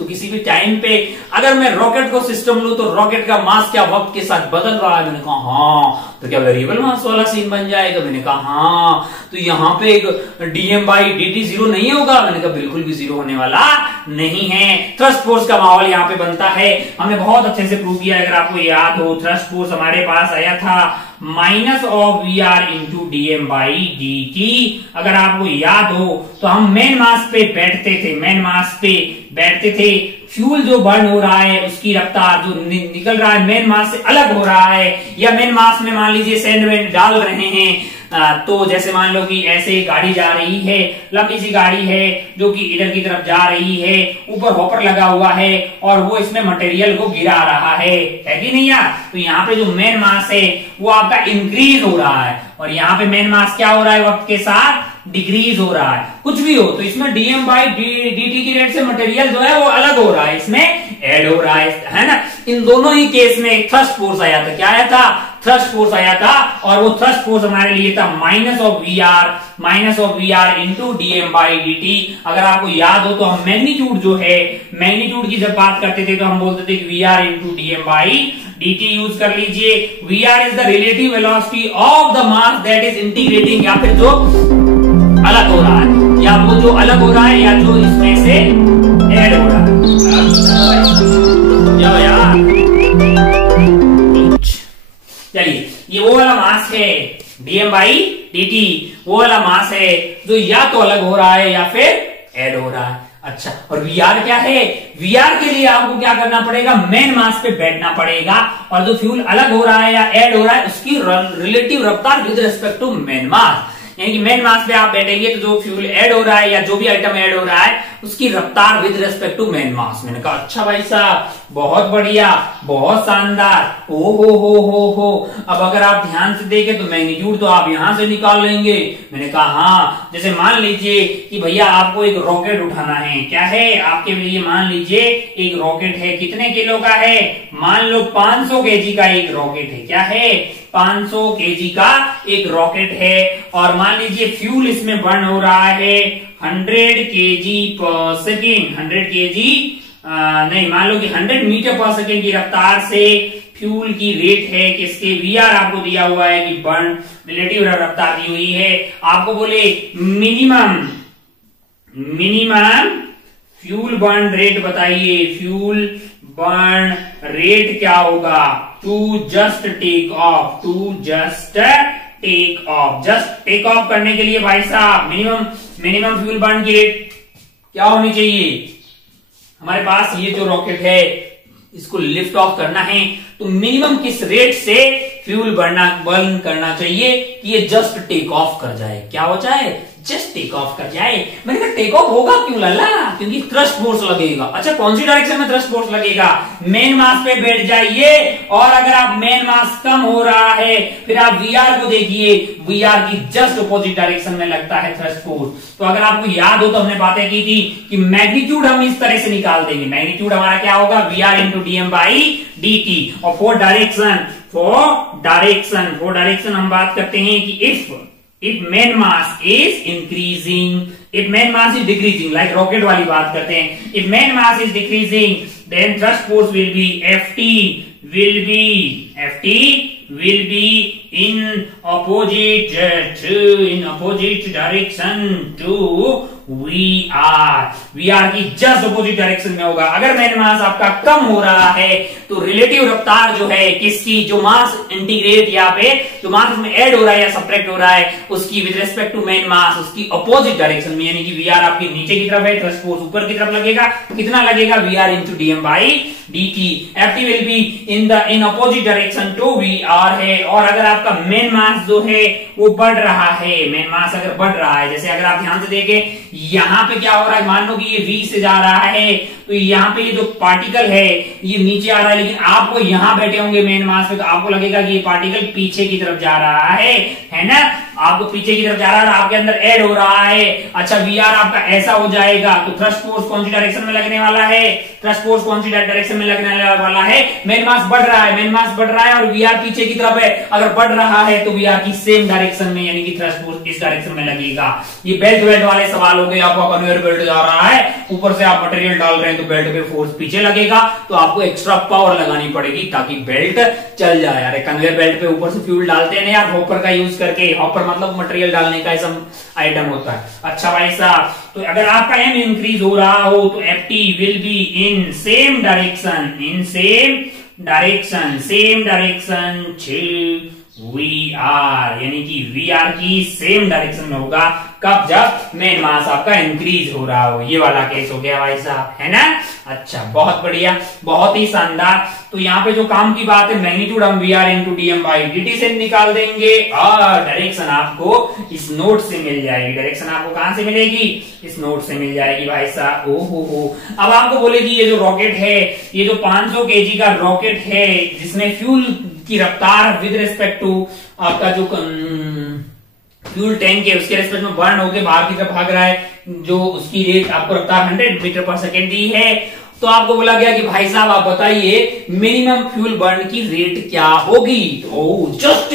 तो किसी भी टाइम पे अगर मैं रॉकेट को सिस्टम लूं तो रॉकेट का मास क्या वक्त के साथ बदल रहा है। मैंने कहा हाँ, तो क्या वेरिएबल मास वाला सीन बन जाएगा। मैंने कहा हाँ, तो यहाँ पे एक dm बाई dt 0 नहीं होगा। मैंने कहा बिल्कुल भी 0 होने वाला नहीं है। थ्रस्ट फोर्स का माहौल यहाँ पे बनता है, हमने बहुत अच्छे से प्रूव किया। अगर आपको याद हो, थ्रस्ट फोर्स हमारे पास आया था minus of V R into D M by D T. अगर आपको याद हो तो हम मेन मास पे बैठते थे, फ्यूल जो बर्न हो रहा है उसकी रफ्तार जो निकल रहा है मेन मास से अलग हो रहा है, या मेन मास में मान लीजिए सैंड वेंड डाल रहे हैं, तो जैसे मान लो कि ऐसे गाड़ी जा रही है, लंबी सी गाड़ी है जो कि इधर की तरफ जा रही है, ऊपर हॉपर लगा हुआ है और वो इसमें मटेरियल को गिरा रहा है कि नहीं यार। तो यहाँ पे जो मेन मास है वो आपका इंक्रीज हो रहा है, और यहाँ पे मेन मास क्या हो रहा है, वक्त के साथ डिक्रीज हो रहा है। कुछ भी हो तो इसमें डीएम बाई dt की रेट से मटेरियल जो है वो अलग हो रहा है, इसमें ऐड हो रहा है ना। इन दोनों ही केस में थ्रस्ट फोर्स आया था। क्या आया था, थ्रस्ट फोर्स आया था, और वो थ्रस्ट फोर्स हमारे लिए था minus of V R into DM by dt। अगर आपको याद हो तो हम मैग्नीट्यूड की जब बात करते थे तो हम बोलते थे कि V R into DM by dt use कर लीजिए। V R is the relative velocity of the mass that is integrating, या फिर जो अलग हो रहा है, या वो जो अलग हो रहा है या जो इसमें से ऐड हो रहा है। यार चलिए, ये वो वाला मास है dm बाई dt, वो वाला मास है जो या तो अलग हो रहा है या फिर ऐड हो रहा है। अच्छा, और VR क्या है, VR के लिए आपको क्या करना पड़ेगा, मेन मास पे बैठना पड़ेगा, और जो फ्यूल अलग हो रहा है या ऐड हो रहा है उसकी रिलेटिव रफ्तार विद रिस्पेक्ट टू मेन मास, यानी कि मेन मास पे आप बैठेंगे तो जो फ्यूल ऐड हो रहा है या जो भी आइटम ऐड हो रहा है उसकी रफ्तार विद रिस्पेक्ट टू मेन मास। मैंने कहा अच्छा भाई साहब, बहुत बढ़िया, बहुत शानदार। ओ हो। अब अगर आप ध्यान से देखें तो मैग्नीट्यूड तो आप यहां से निकाल लेंगे। मैंने कहा हाँ, जैसे मान लीजिए कि भैया आपको एक रॉकेट उठाना है। क्या है आपके लिए? मान लीजिए एक रॉकेट है, कितने किलो का है? मान लो 500 केजी का एक रॉकेट है। क्या है? 500 केजी का एक रॉकेट है। और मान लीजिए फ्यूल इसमें बर्न हो रहा है 100 केजी पर सेकेंड। 100 केजी नहीं, मान लो कि 100 मीटर पर सेकेंड की रफ्तार से फ्यूल की रेट है किसके? वीआर आपको दिया हुआ है कि बर्न रिलेटिव रफ्तार दी हुई है। आपको बोले मिनिमम फ्यूल बर्न रेट बताइए। फ्यूल बर्न रेट क्या होगा? To just take off. Just take off करने के लिए भाई साहब मिनिमम फ्यूल बर्न की रेट क्या होनी चाहिए? हमारे पास ये जो रॉकेट है इसको लिफ्ट ऑफ करना है तो मिनिमम किस रेट से फ्यूल बर्न करना चाहिए कि ये जस्ट टेक ऑफ कर जाए? क्या हो जाए? जस्ट टेक ऑफ कर जाए। मैंने कहा टेक ऑफ होगा क्यों लल्ला? क्योंकि थ्रस्ट फोर्स लगेगा। अच्छा, कौन सी डायरेक्शन में थ्रस्ट फोर्स लगेगा? मेन मास पे बैठ जाइए और अगर आप मेन मास कम हो रहा है फिर आप वीआर को देखिए, वीआर की जस्ट अपोजिट डायरेक्शन में लगता है थ्रस्ट फोर्स। तो अगर आपको याद हो तो हमने बातें की थी कि मैग्नीट्यूड हम इस तरह से निकाल देंगे। मैग्नीट्यूड हमारा क्या होगा? VR into DM by dt। और फॉर डायरेक्शन हम बात करते हैं कि if main mass is increasing, if main mass is decreasing, like rocket वाली बात करते हैं, if main mass is decreasing then thrust force will be ft will be in opposite direction to VR की जस्ट अपोजिट डायरेक्शन में होगा। अगर main मास आपका कम हो रहा है तो रिलेटिव रफ्तार जो है किसकी? जो मास इंटीग्रेट यहाँ पे जो मास में ऐड हो रहा है या सब्ट्रैक्ट हो रहा है उसकी विद रिस्पेक्ट टू मेन मास उसकी अपोजिट डायरेक्शन में, यानी कि VR आपके नीचे की तरफ है, थ्रस्ट फोर्स ऊपर की तरफ लगेगा। कितना लगेगा? VR into DM by dt। ft will be in opposite direction to VR है। और अगर आपका मेन मास जो है वो बढ़ रहा है, मेन मास अगर बढ़ रहा है, जैसे अगर आप ध्यान से देखें यहां पे क्या हो रहा है, मान लो कि ये V से जा रहा है तो यहाँ पे ये जो पार्टिकल है ये नीचे आ रहा है, लेकिन आपको यहां बैठे होंगे मेन मास पे तो आपको लगेगा कि ये पार्टिकल पीछे की तरफ जा रहा है ना? आपको पीछे की तरफ जा रहा है, आपके अंदर ऐड हो रहा है। अच्छा, VR आपका ऐसा हो जाएगा तो थ्रस्ट फोर्स कौन सी डायरेक्शन में लगने वाला है? थ्रस्ट फोर्स कौन सी डायरेक्शन में लगने वाला है? मेन मास बढ़ रहा है और VR पीछे की तरफ है। अगर बढ़ रहा है तो VR की सेम डायरेक्शन में, यानी कि थ्रस्ट फोर्स इस डायरेक्शन में लगेगा। ये बेल्ट वाले सवाल हो गए। आपका कन्वेयर बेल्ट जा रहा है, ऊपर से आप मटेरियल डाल रहे हैं तो बेल्ट पे फोर्स पीछे लगेगा, तो आपको एक्स्ट्रा पावर लगानी पड़ेगी ताकि बेल्ट चल जाए। अरे कन्वेयर बेल्ट पे ऊपर से फ्यूल डालते हैं यार, हॉपर का यूज करके। हॉपर मतलब मटेरियल डालने का ऐसा आइटम होता है। अच्छा भाई साहब, तो अगर आपका एम इंक्रीज हो रहा हो तो ft will be in same direction VR, यानी कि VR की सेम डायरेक्शन में होगा। कब? जब मेन मास आपका इंक्रीज हो रहा हो। ये वाला केस हो गया भाई साहब, है ना? अच्छा, बहुत बढ़िया, बहुत ही शानदार। तो यहाँ पे जो काम की बात है, मैग्नीट्यूड हम VR into DM by dt से निकाल देंगे और डायरेक्शन आपको इस नोट से मिल जाएगी। डायरेक्शन आपको कहां से मिलेगी? इस नोट से मिल जाएगी भाई साहब। ओ हो। अब आपको बोलेगी ये जो रॉकेट है, ये जो 500 केजी का रॉकेट है जिसमें फ्यूल की रफ्तार विद रिस्पेक्ट टू आपका जो फ्यूल टैंक है उसके रिस्पेक्ट में बर्न होकर बाहर की तरफ भाग रहा है, जो उसकी रेट आपको रफ्तार 100 मीटर पर सेकेंड दी है। तो आपको बोला गया कि भाई साहब आप बताइए मिनिमम फ्यूल बर्न की रेट क्या होगी? तो जस्ट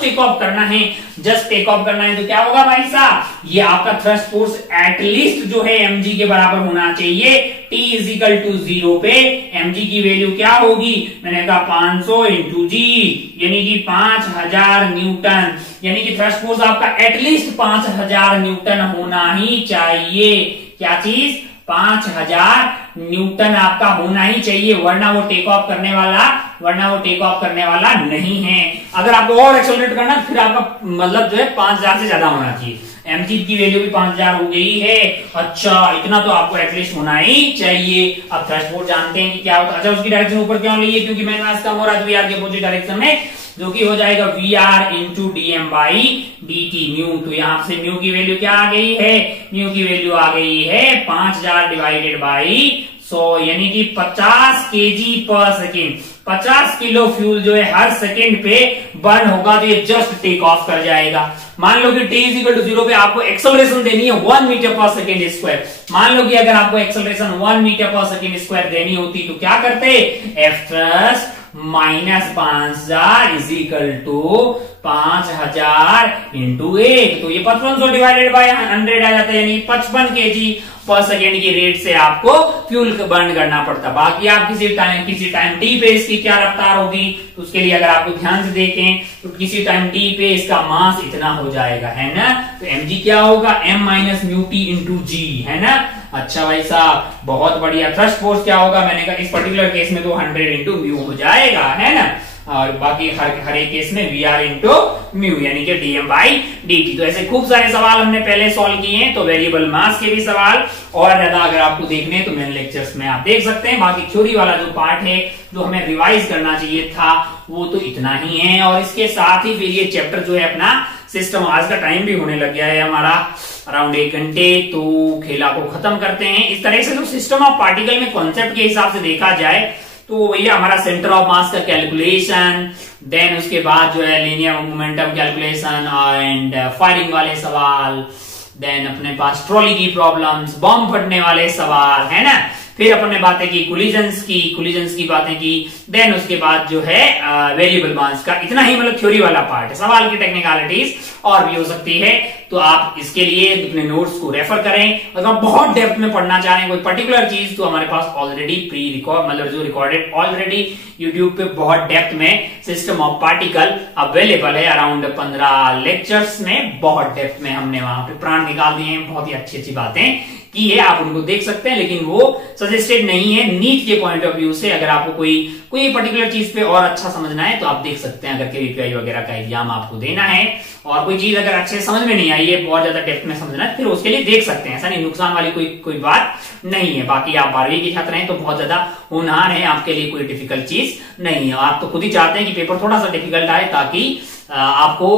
टेक ऑफ करना है। जस्ट टेक ऑफ करना है तो क्या होगा भाई साहब? ये आपका थ्रस्ट फोर्स एटलीस्ट जो है mg के बराबर होना चाहिए। t इजिकल टू 0 पे mg की वैल्यू क्या होगी? मैंने कहा 500 इंटू जी, यानी कि 5000 न्यूटन। यानी कि थ्रस्ट फोर्स आपका एटलीस्ट 5000 न्यूटन होना ही चाहिए। क्या चीज? 5000 न्यूटन आपका होना ही चाहिए, वरना वो टेक ऑफ करने वाला नहीं है। अगर आपको और एक्सेलरेट करना फिर आपका मतलब जो है 5000 से ज्यादा होना चाहिए। mg की वैल्यू भी 5000 हो गई है। अच्छा, इतना तो आपको एटलीस्ट होना ही चाहिए। अब थ्रस्ट फोर्स जानते हैं कि क्या होता है। अच्छा, उसकी डायरेक्शन ऊपर क्यों ली है? क्योंकि मेन मास कम हो रहा है तो VR के अपोजिट डायरेक्शन में जो कि हो जाएगा V R into D M by D T mu. तो यहां से म्यू की वैल्यू क्या आ गई है, म्यू की वैल्यू आ गई है 5000 डिवाइडेड बाई 100, यानी कि 50 केजी पर सेकेंड। 50 किलो फ्यूल जो है हर सेकेंड पे बर्न होगा, तो ये जस्ट टेक ऑफ कर जाएगा। मान लो कि t = 0 पे आपको एक्सेलरेशन देनी है 1 मीटर पर सेकेंड स्क्वायर। मान लो कि अगर आपको एक्सेलरेशन 1 मीटर पर सेकेंड स्क्वायर देनी होती तो क्या करते, F thrust minus 5000 is equal to 5000 into 1। तो ये 5500 डिवाइडेड बाय 100 आ जाता है, यानी 55 केजी पर सेकेंड की रेट से आपको फ्यूल बर्न करना पड़ता। बाकी आप किसी टाइम टी पे इसकी क्या रफ्तार होगी, तो उसके लिए अगर आपको ध्यान से देखें तो किसी टाइम टी पे इसका मास इतना हो जाएगा, है ना। तो mg क्या होगा, m minus mu T into G, है ना। अच्छा भाई साहब, बहुत बढ़िया। थ्रस्ट फोर्स क्या होगा, मैंने कहा इस पर्टिकुलर केस में तो 100 इंटू म्यू हो जाएगा, है ना। और बाकी हर एक केस में वी आर इंटू म्यू, यानी कि D M by D T. तो ऐसे खूब सारे सवाल हमने पहले सॉल्व किए हैं। तो वेरिएबल मास के भी सवाल और ज्यादा अगर आपको देखने हैं तो मेन लेक्चर्स में आप देख सकते हैं। बाकी थ्योरी वाला जो पार्ट है जो हमें रिवाइज करना चाहिए था वो तो इतना ही है। और इसके साथ ही फिर ये चैप्टर जो है अपना सिस्टम, आज का टाइम भी होने लग गया है हमारा अराउंड 1 घंटे, तो खेला को खत्म करते हैं। इस तरह से जो सिस्टम ऑफ पार्टिकल में कॉन्सेप्ट के हिसाब से देखा जाए तो भैया हमारा सेंटर ऑफ मास का कैलकुलेशन, देन उसके बाद जो है linear momentum calculation and firing वाले सवाल, देन अपने पास ट्रॉली की प्रॉब्लम्स, बॉम्ब फटने वाले सवाल, है ना। फिर अपन ने बातें की कोलिजन्स की बातें की, देन उसके बाद जो है वेरिएबल मास का। इतना ही मतलब थ्योरी वाला पार्ट है। सवाल की टेक्निकलिटीज और भी हो सकती है, तो आप इसके लिए अपने नोट्स को रेफर करें। अगर आप बहुत डेप्थ में पढ़ना चाह रहे हैं कोई पर्टिकुलर चीज, तो हमारे पास ऑलरेडी प्री रिकॉर्ड मतलब जो रिकॉर्डेड ऑलरेडी यूट्यूब पे बहुत डेप्थ में सिस्टम ऑफ पार्टिकल अवेलेबल है। अराउंड 15 लेक्चर्स में बहुत डेप्थ में हमने वहां पे प्राण निकाल दिए हैं, बहुत ही अच्छी अच्छी बातें की है, आप उनको देख सकते हैं। लेकिन वो सजेस्टेड नहीं है नीट के पॉइंट ऑफ व्यू से। अगर आपको कोई पर्टिकुलर चीज पे और अच्छा समझना है तो आप देख सकते हैं। अगर केवीपीआई वगैरह का एग्जाम आपको देना है और कोई चीज अगर अच्छे समझ में नहीं आई है, बहुत ज्यादा डेप्थ में समझना है, फिर उसके लिए देख सकते हैं। ऐसा नहीं, नुकसान वाली कोई बात नहीं है। बाकी आप 12वीं के छात्र हैं तो बहुत ज्यादा होनहार है, आपके लिए कोई डिफिकल्ट चीज नहीं है। आप तो खुद ही चाहते हैं कि पेपर थोड़ा सा डिफिकल्ट आए ताकि आपको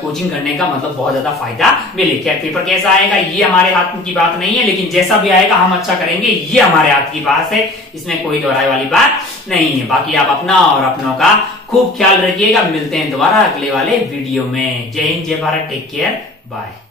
कोचिंग करने का मतलब बहुत ज्यादा फायदा मिले। क्या पेपर कैसा आएगा ये हमारे हाथ की बात नहीं है, लेकिन जैसा भी आएगा हम अच्छा करेंगे ये हमारे हाथ की बात है, इसमें कोई दोहराई वाली बात नहीं है। बाकी आप अपना और अपनों का खूब ख्याल रखिएगा। मिलते हैं दोबारा अगले वाले वीडियो में। जय हिंद, जय भारत, टेक केयर, बाय।